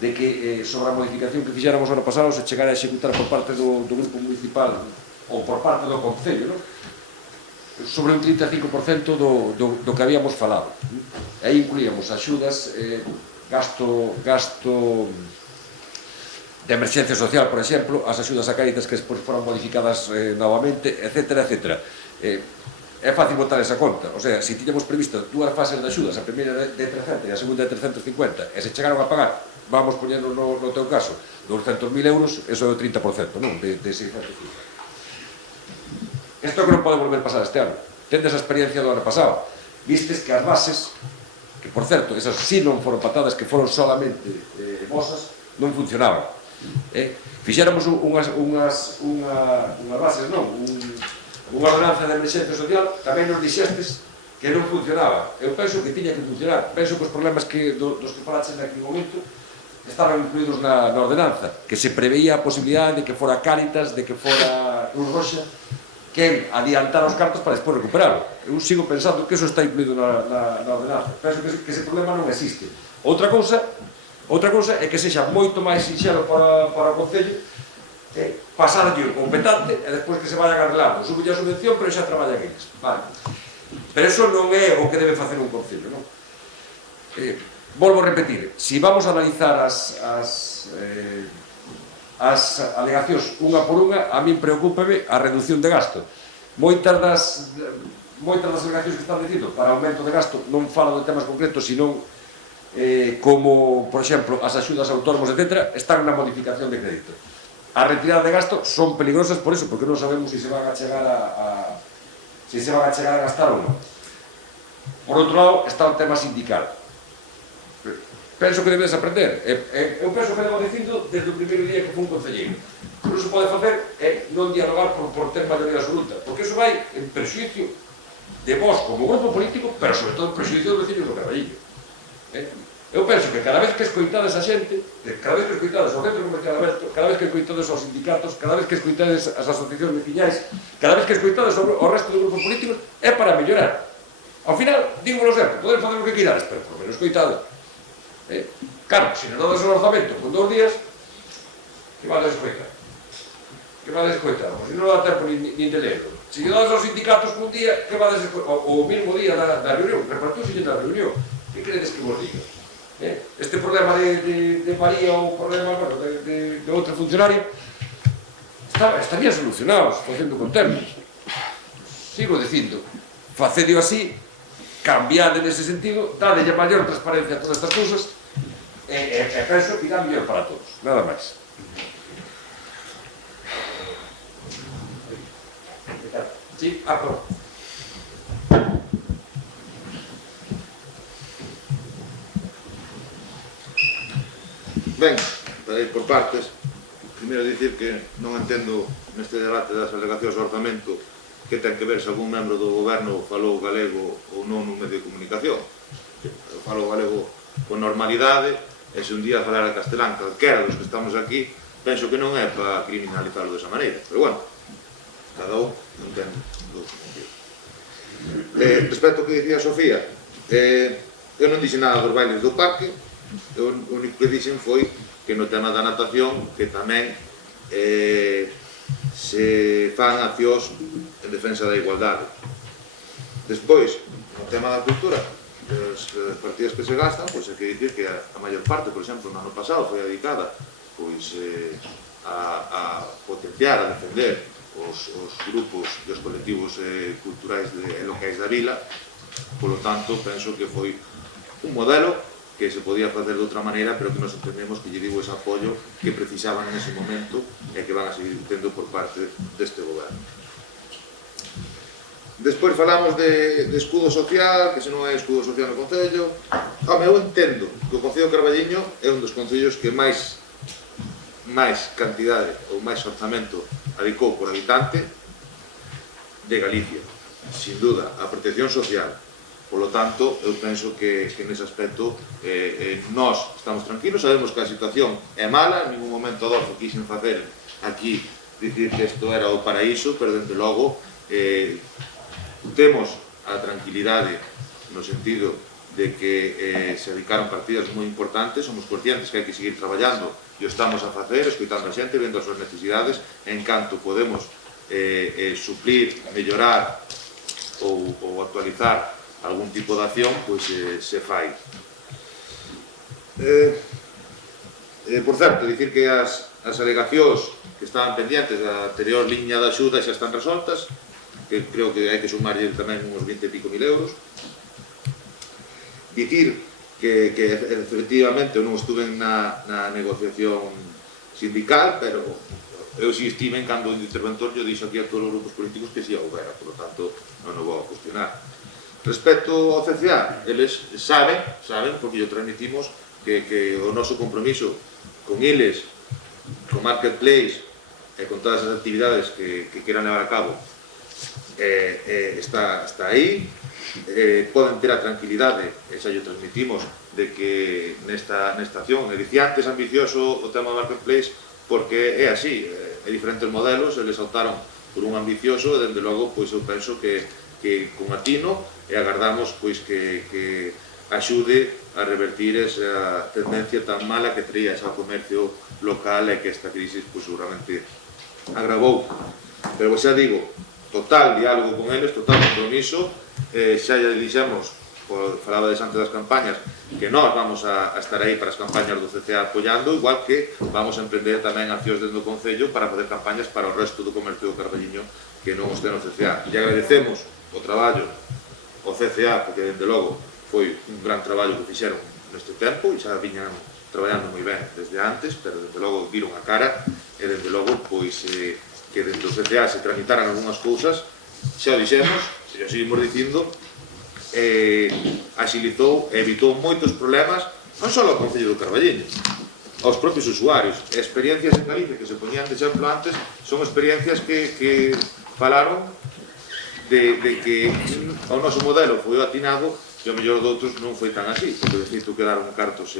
de que sobre a modificación que fixéramos o ano pasado se chegara a executar por parte do grupo municipal ou por parte do Concello, non? Sobre un 35% do que habíamos falado. Aí incluíamos axudas, gasto de emerxencia social, por exemplo, as axudas a Cáritas que despois foron modificadas novamente, etc. É fácil botar esa conta. O sea, se tiñamos previsto dúas fases de axudas, a primeira de 300 e a segunda de 350, e se chegaron a pagar, vamos poñendo no teu caso, 200.000 euros, eso é o 30%, non? De 650. Isto que non pode volver a pasar este ano. Tendes a experiencia do ano pasado. Vistes que as bases, que por certo, esas sí non foron patadas, que foron solamente mosas, non funcionaban. Fixéramos unhas bases, non? Unha ordenanza de emerxencia social, tamén nos dixestes que non funcionaba. Eu penso que tiña que funcionar. Penso que os problemas dos que falaches naquele momento estaban incluídos na ordenanza, que se preveía a posibilidade de que fora Cáritas, de que fora Cruz Roxa, que adiantar os cartos para despois recuperarlo. Eu sigo pensando que eso está incluído na ordenanza. Penso que ese problema non existe. Outra cousa é que sexa moito máis sinxelo para o Concello pasarlle o competente e despois que se vayan arreglando. Subulle a subvención, pero xa traballan eles. Vale. Pero eso non é o que debe facer un Concello, non? volvo a repetir, se vamos a analizar as alegacións unha por unha, a min preocúpame a reducción de gasto. Moitas das alegacións que están dicindo para aumento de gasto non falan de temas concretos, senón como, por exemplo, as axudas a autónomos, etc., están na modificación de crédito. A retirada de gasto son peligrosas por eso, porque non sabemos se se van a chegar a gastar ou non. Por outro lado, está o tema sindical. Penso que debedes aprender. Eu penso que levo dicindo desde o primeiro día que fui un concelleiro. O que non se pode facer é non dialogar por ter maioría absoluta, porque iso vai en perxuicio de vos como grupo político, pero sobre todo en perxuicio dos vecinos do Carballiño. Eu penso que cada vez que escoitades a xente, cada vez que escoitades ao centro comercial aberto, cada vez que escoitades aos sindicatos, cada vez que escoitades as asociacións veciñais, cada vez que escoitades ao resto dos grupos políticos, é para mellorar. Ao final, dígolo sempre, podes fazer o que queirades, pero por menos escoitade. Claro, se nos dades un orzamento con 2 días, que vades escoitar? Que vades escoitar? Se non dá tempo nin de lerlo. Se lle dades aos sindicatos un día, que vades escoitar? O mismo día da reunión, repartiuse da reunión. Que credes que vos diga? Este problema de María ou problema de outro funcionario estarían solucionados facendo con termos. Sigo dicindo, facedio así, cambiade nese sentido, dadelle maior transparencia a todas estas cousas e penso que irá mellor para todos, nada máis. Sí, por... Ben, para ir por partes, primeiro dicir que non entendo neste debate das alegacións ao orzamento que ten que ver se algún membro do goberno falou galego ou non nun medio de comunicación. Falou galego con normalidade e se un día falara castelán calquera dos que estamos aquí, penso que non é para criminalizarlo desa maneira, pero bueno, cada un entende do motivo. Respecto ao que dicía Sofía, eu non dixe nada dos bailes do parque. O único que dixen foi que no tema da natación que tamén se fan accións en defensa da igualdade. Despois, no tema da cultura, as partidas que se gastan, pois hai que dicir que a maior parte, por exemplo, no ano pasado foi dedicada pois a potenciar, a defender os grupos e os colectivos culturais e locais da vila. Por lo tanto, penso que foi un modelo que se podía facer de outra maneira, pero que nos entendemos que lle digo ese apoio que precisaban en ese momento e que van a seguir tendo por parte deste goberno. Despois falamos de escudo social, que se non é escudo social no Concello. Eu entendo que o Concello de Carballiño é un dos concellos que máis cantidade ou máis orzamento adicou por habitante de Galicia. Sin duda, a protección social. Por lo tanto, eu penso que nese aspecto nós estamos tranquilos, sabemos que a situación é mala, en ningún momento Adolfo quixen facer aquí dicir que isto era o paraíso, pero dende logo temos a tranquilidade no sentido de que se dedicaron partidas moi importantes, somos conscientes que hai que seguir traballando e o estamos a facer, escoitando a xente, vendo as súas necesidades, en canto podemos suplir, mellorar ou actualizar algún tipo de acción, pois se fai. Por certo, dicir que as alegacións que estaban pendientes da anterior liña de axuda xa están resoltas, que creo que hai que sumarlle tamén uns 20 e pico mil euros. Dicir que efectivamente eu non estuve na negociación sindical, pero eu si estive en cando o interventor yo dixo aquí a todos os grupos políticos que si houbera, por lo tanto non o vou a cuestionar. Respecto ao CCA, eles saben, porque yo transmitimos que o noso compromiso con eles, con Marketplace e con todas as actividades que queran levar a cabo está aí. Poden ter a tranquilidade, e xa yo transmitimos, de que nesta acción é diciante, é ambicioso o tema do Marketplace, porque é así, é diferentes modelos, eles optaron por un ambicioso e, dende logo, pois eu penso que con atino e agardamos pois que axude a revertir esa tendencia tan mala que traía ese comercio local e que esta crisis pois seguramente agravou. Pero xa digo, total diálogo con eles, total compromiso, xa lle dixemos falabades antes das campañas, que nós vamos a estar aí para as campañas do CCA apoiando, igual que vamos a emprender tamén accións dentro do Concello para facer campañas para o resto do comercio do Carballiño que non os ten o CCA. E agradecemos o traballo ao CCA, porque, dende logo, foi un gran traballo que fixeron neste tempo, e xa viñan traballando moi ben desde antes, pero, dende logo, viron a cara, e, dende logo, pois, que dentro do CCA se tramitaran algunhas cousas, xa o dixemos, xa o seguimos dicindo, axilizou e evitou moitos problemas, non só ao Concello do Carballiño, aos propios usuarios. E experiencias en Galicia que se poñían de exemplo antes son experiencias que falaron de que o noso modelo foi atinado e o mellor de outros non foi tan así, porque de feito quedaron cartos,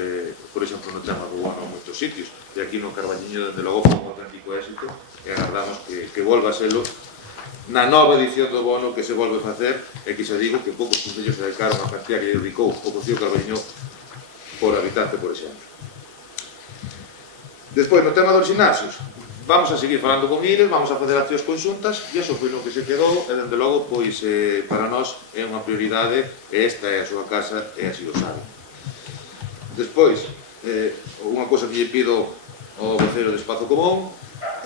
por exemplo, no tema do bono en moitos sitios, e aquí no Carballiño, dende logo, foi un auténtico éxito, e agardamos que volva a selo na nova edición do bono que se volve a facer, e que xa digo que poucos concellos se dedicaron a cantidad que dedicou o Concello Carballiño por habitante, por exemplo. Despois, no tema dos gimnasios, vamos a seguir falando con eles, vamos a facer accións conxuntas, e iso foi no que se quedou, e dende logo, pois, para nós é unha prioridade, e esta é a súa casa, e así o sabe. Despois, unha cousa que lle pido ao voceiro de Espazo Común,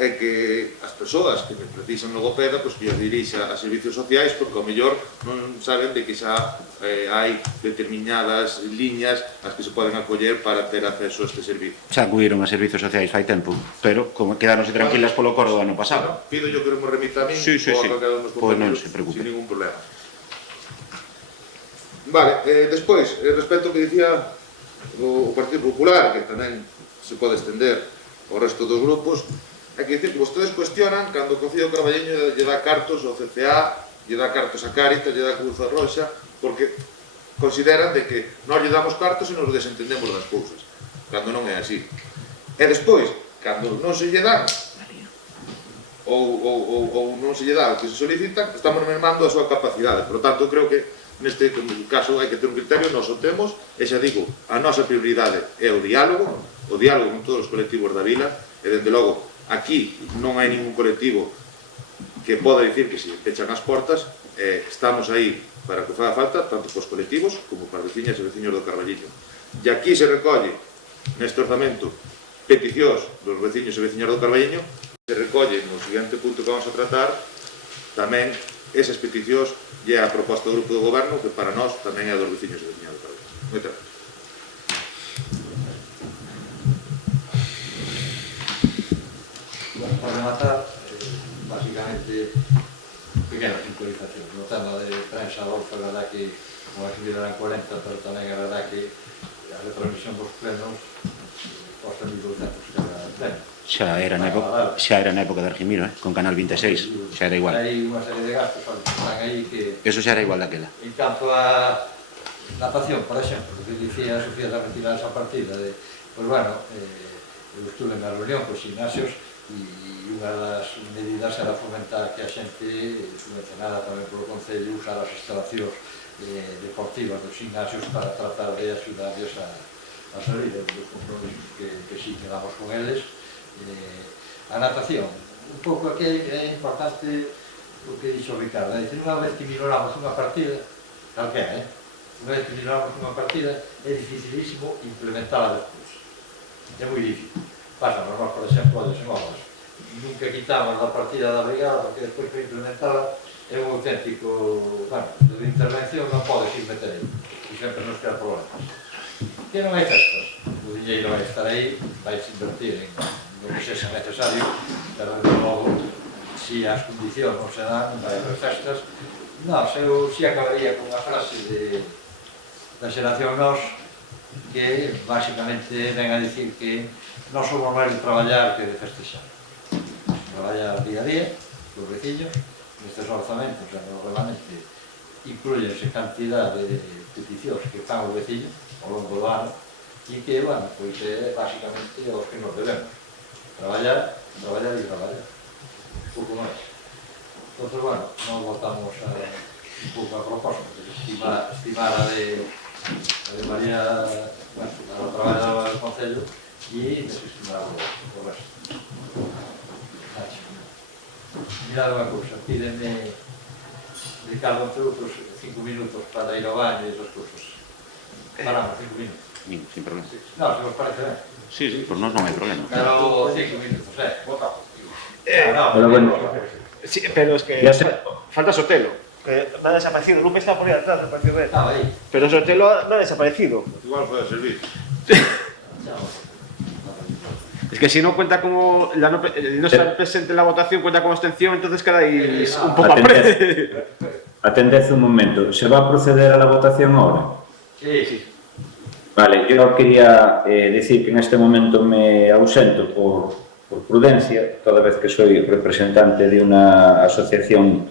é que as persoas que precisan logopeda, pois que os dirixa a servicios sociais, porque ao mellor non saben de que xa hai determinadas liñas as que se poden acoller para ter acceso a este servicio. Xa acudiron a servicios sociais fai tempo, pero como quedáronse tranquilas polo coro do ano pasado. Pido yo que me remita a min Sí. ou a calquera dos meus Pois non compañeros se preocupe. sin ningún problema. Vale, despois, respecto ao que dicía o Partido Popular, que tamén se pode estender ao resto dos grupos, é que dicir que vostedes cuestionan cando o Concello Carballiño lle dá cartos ao CCA, lle dá cartos a Cáritas, lle dá a Cruz Roxa, porque consideran de que nós lle damos cartos e nos desentendemos das cousas, cando non é así. E despois, cando non se lle dan ou non se lle dá o que se solicita, estamos mermando a súa capacidade. Por lo tanto, creo que neste caso hai que ter un criterio, nós o temos, e xa digo, a nosa prioridade é o diálogo con todos os colectivos da vila, e dende logo, aquí non hai ningún colectivo que poda dicir que se pechan as portas, estamos aí para que faga falta, tanto para os colectivos como para as veciñas e veciños do Carballiño. E aquí se recolle, neste orzamento, peticións dos veciños e veciñas do Carballiño, se recolle no seguinte punto que vamos a tratar, tamén esas peticións e a proposta do grupo do goberno, que para nós tamén é dos veciños e veciñas do Carballiño. Moitas gracias. Para rematar, básicamente, pequenas puntualizacións. No tema de prensa, Adolfo, é verdad que como a subida eran 40, pero tamén é verdad que a retransmisión dos plenos costa 1.200 cada pleno. Xa era na época de Argimiro, con Canal 26, xa era igual. Hai unha serie de gastos que están aí que... Eso xa era igual daquela. En canto a natación, por exemplo, que dicía Sofía Tarmentina esa partida de, pues bueno, eu estuve na reunión cos gimnasios e unha das medidas era fomentar que a xente, subvencionada tamén polo Concello, usara as instalacións deportivas dos gimnasios para tratar de axudarles a salir dos compromisos que sí que damos con eles. A natación, un pouco aquí é importante o que dixo Ricardo, é dicir, unha vez que minoramos unha partida, calquera, unha vez que minoramos unha partida, é dificilísimo implementarla despois. É moi difícil. Pasa, nós, por exemplo, olha, en obras, nunca quitamos a partida da brigada, porque despois para implementarla é un auténtico, bueno, de intervención non podes ir meter aí, e sempre nos queda problemas. Que non hai festas, o dinheiro vai estar aí, vai se invertir en lo que sexa necesario, pero de logo, si as condicións non se dan, vai haber festas. Non, eu si acabaría con a frase da xeración nós, que basicamente ven a dicir que non somos máis de traballar que de festexar. Traballar día a día, os veciños, nestes orzamentos, normalmente, incluyense cantidad de peticións que fan os veciños ao longo do ano, e que, bueno, pois é basicamente os que nos debemos. Traballar e traballar. Pouco máis. Entón, bueno, non voltamos un pouco a propósito, estimar a de María, bueno, a traballadora do Concello, e desestimar o resto. Mirad unha cousa, pídeme de Ricardo, entre outros 5 minutos para ir ao baño e esas cousas. Paramos 5 minutos. Sin problema. No, se vos parece ben. Sí, por nós non hai problema. Pero 5 minutos, votamos. Pero bueno. Sí, pero es que Ya sé. falta Sotelo. Que no ha desaparecido. Lupe está por ahí atrás, me pareció ver. Estaba aí. Pero Sotelo no ha desaparecido. Igual foi a servir. Es que si no cuenta como no está presente en la votación, cuenta como abstención, entonces queda ahí un poco apretado. Atended un momento. ¿Se va a proceder a la votación ahora? Sí. Vale, yo quería decir que en este momento me ausento por prudencia, toda vez que soy representante de una asociación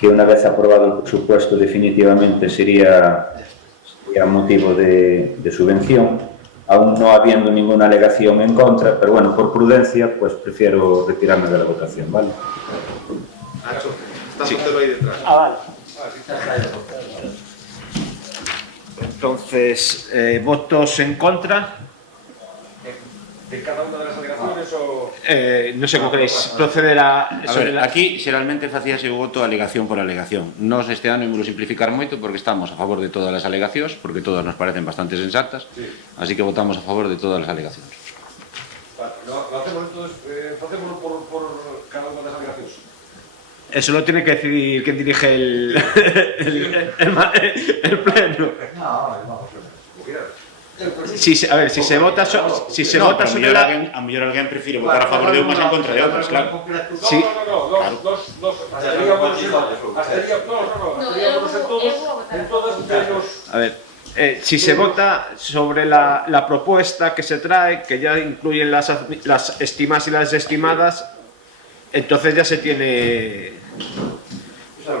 que una vez aprobado el presupuesto definitivamente sería motivo de subvención, aún no habiendo ninguna alegación en contra, pero bueno, por prudencia, pues prefiero retirarme de la votación, ¿vale? Nacho, está Sotelo ahí detrás. Vale. Entonces, ¿votos en contra? De cada una de las alegaciones o... No sé cómo queréis proceder a... A ver, aquí xeralmente facíase o voto alegación por alegación. Nós este ano imos simplificar moito porque estamos a favor de todas as alegacións, porque todas nos parecen bastante sensatas, así que votamos a favor de todas as alegacións. Vale, lo hacemos entonces, facémoslo por cada una de las alegaciones. Eso lo tiene que decidir quien dirige el pleno. No, vamos a ver. Como quieras. A ver, si se vota sobre la... A mellor alguén prefire votar a favor de unhas en contra de outras, claro. Sí. No, estaríamos en todas menos... A ver, si se vota sobre la propuesta que se trae, que ya incluyen las estimadas y las desestimadas, entonces ya se tiene... Se va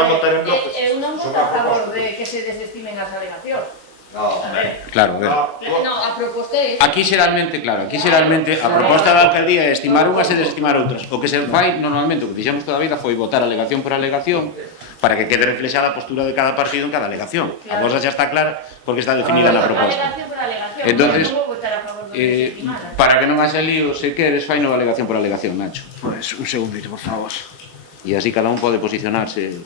a votar en bloques. Eu non voto a favor de que se desestimen as alegacións. No, Claro, ver. No, a proposta é... Aquí xeralmente a proposta da alcaldía é estimar unhas e desestimar outras. O que se fai normalmente, o que fixemos toda a vida foi votar alegación por alegación para que quede reflexada a postura de cada partido en cada alegación. A vosa xa está clara porque está definida na proposta. Alegación por alegación. Entonces, non vou votar a favor de desestimadas. para que non haxa lío, se queres, fai nova alegación por alegación, Nacho. Pues un segundito, por favor. E así cada un pode posicionarse.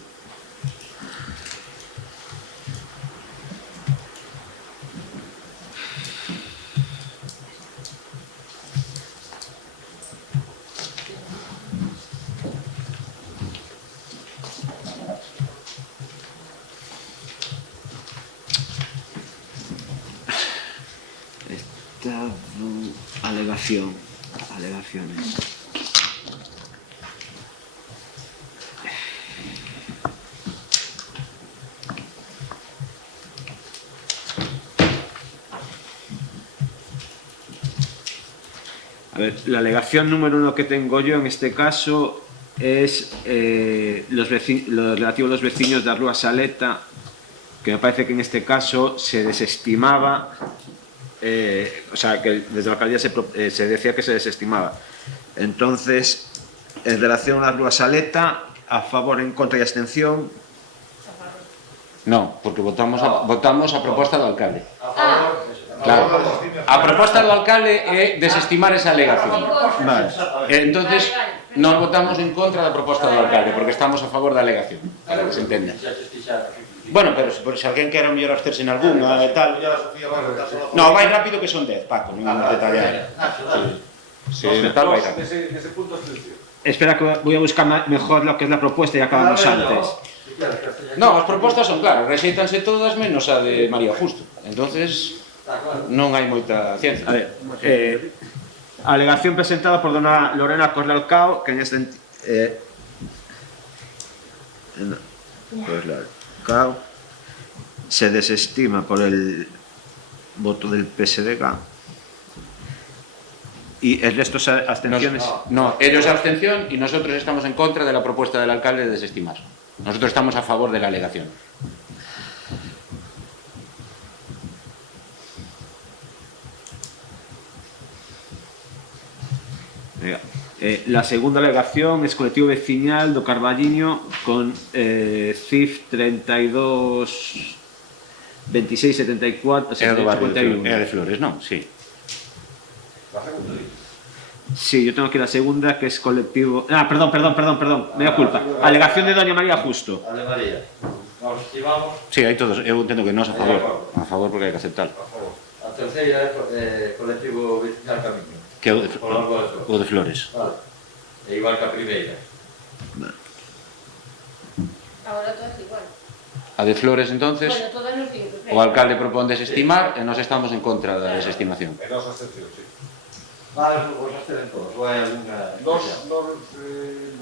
Alegaciones. A ver, la alegación número 1 que tengo yo en este caso es lo relativo a los vecinos de Rúa Saleta, que me parece que en este caso se desestimaba, o sea, que desde la alcaldía se decía que se desestimaba. Entonces, en relación a Rúa Saleta, a favor, en contra y abstención. No, porque votamos a proposta do alcalde. a favor. Claro. A proposta do alcalde é desestimar esa alegación. Vale. Entonces, non votamos en contra da proposta do alcalde, porque estamos a favor da alegación, para que se entenda. Bueno, pero se alguén quere mellor absterse en algunha e tal... No, vai rápido que son 10, Paco, non vamos a detallar. Sí, tal vai rápido. Desde punto de atención. Espera que voy a buscar mejor lo que es la propuesta y acabamos antes. No, as propostas son claras, rexeitanse todas menos a de María Justo. Entonces, non hai moita ciencia. A ver, alegación presentada por dona Lorena Corlalcao, que en este... Corlalcao se desestima por el voto del PSDG y el resto son abstenciones. No, ellos abstención y nosotros estamos en contra de la propuesta del alcalde de desestimar. Nosotros estamos a favor de la alegación. La segunda alegación es colectivo veciñal do Carballiño con CIF 32 26 74 É do barrio 51. de Flores, non? Sí. Sí, yo tengo aquí la segunda, que es colectivo... perdón, me da culpa. Alegación de doña María Justo. A de María. Nos estimamos. Sí, hai todos, eu entendo que nós a favor porque hai que aceptar. A favor. A terceira é colectivo Vecinal Camiño. Que é o de, Por las boas flores. o de Flores. Vale. É igual que a primeira. Ahora todo es igual. A de Flores, entonces, Bueno, todo nos digo que o alcalde propón desestimar e nós estamos en contra da desestimación. E nos abstención, sí. Vale, os abstenen todos. Ou hai alguna...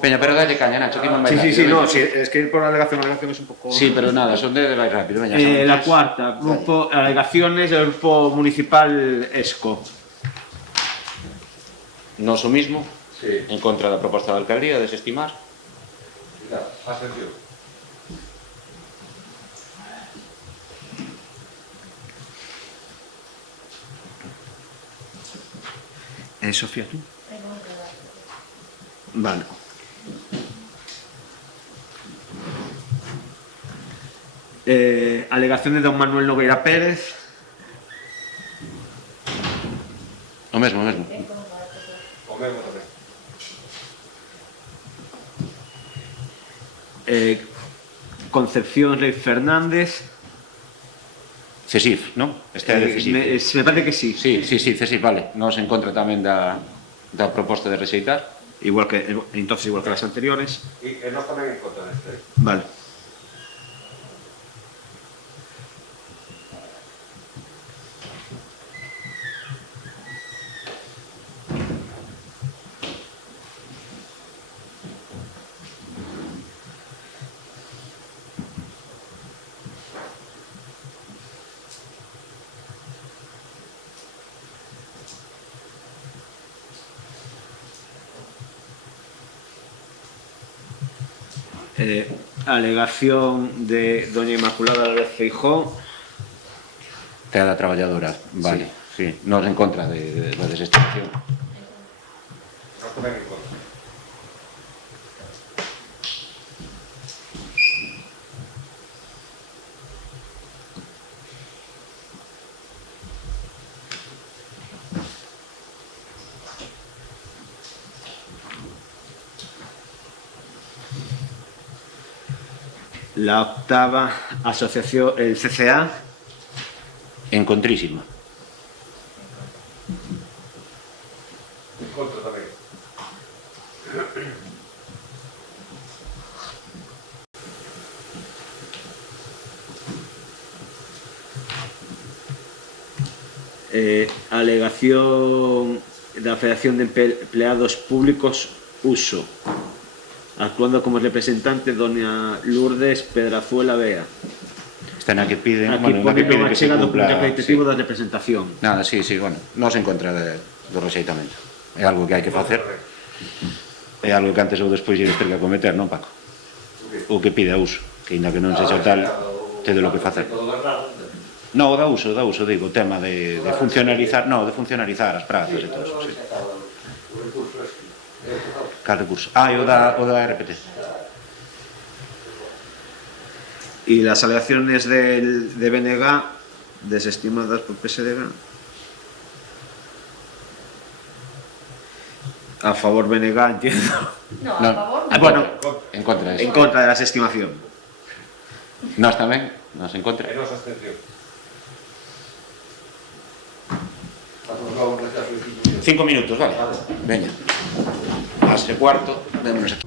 Peña, pero dalle caña, Nacho, que non vai Sí, rápido, veña. sí, es que ir por alegación es un poco... Sí, pero nada, son de vai rápido, veña. La cuarta, grupo alegaciones del grupo municipal ESCO. Nos o mismo, Sí. en contra da proposta da alcaldía, desestimar. Claro, abstención. Sofía, tú. Vale. Alegación de don Manuel Nogueira Pérez. O mesmo, o mesmo. O mesmo tamén. Concepción Rey Fernández. CESIF, non? Este é de CESIF. Me parece que sí. Sí, CESIF, vale. Nos en contra tamén da proposta de rexeitar. Igual que las anteriores. E nós tamén en contra deste. Vale. Alegación de doña Inmaculada Álvarez Feijóo. Terra da traballadora, vale. Sí, nos en contra da desestimación. Nós tamén en contra. La octava, asociación, el CCA. En contrísima. En contra tamén. Alegación de la Federación de Empleados Públicos Uso, actuando como representante doña Lourdes Pedrazuela Bea. Esta na que piden, Aquí bueno, na que pone piden non que se achega cumpla, documento acreditativo sí. da representación. Nada, sí, bueno, nos en contra do rexeitamento. É algo que hai que facer. É algo que antes ou despois ides ter que acometer, non, Paco? O que pide a uso, que ainda que non sexa tal, tedes lo que facer. No, o da uso, digo, o tema de funcionalizar, de funcionalizar as prazas e todo eso, sí. Cal recurso? E o da RPT. Y las alegaciones de BNG desestimadas por PSDG. A favor BNG, entiendo. No, a favor. Bueno, En contra de en eso. contra de la desestimación. Nós tamén, nos en contra. E nos abstención. 5 minutos, vale. Veña. Ase cuarto, vémonos aquí.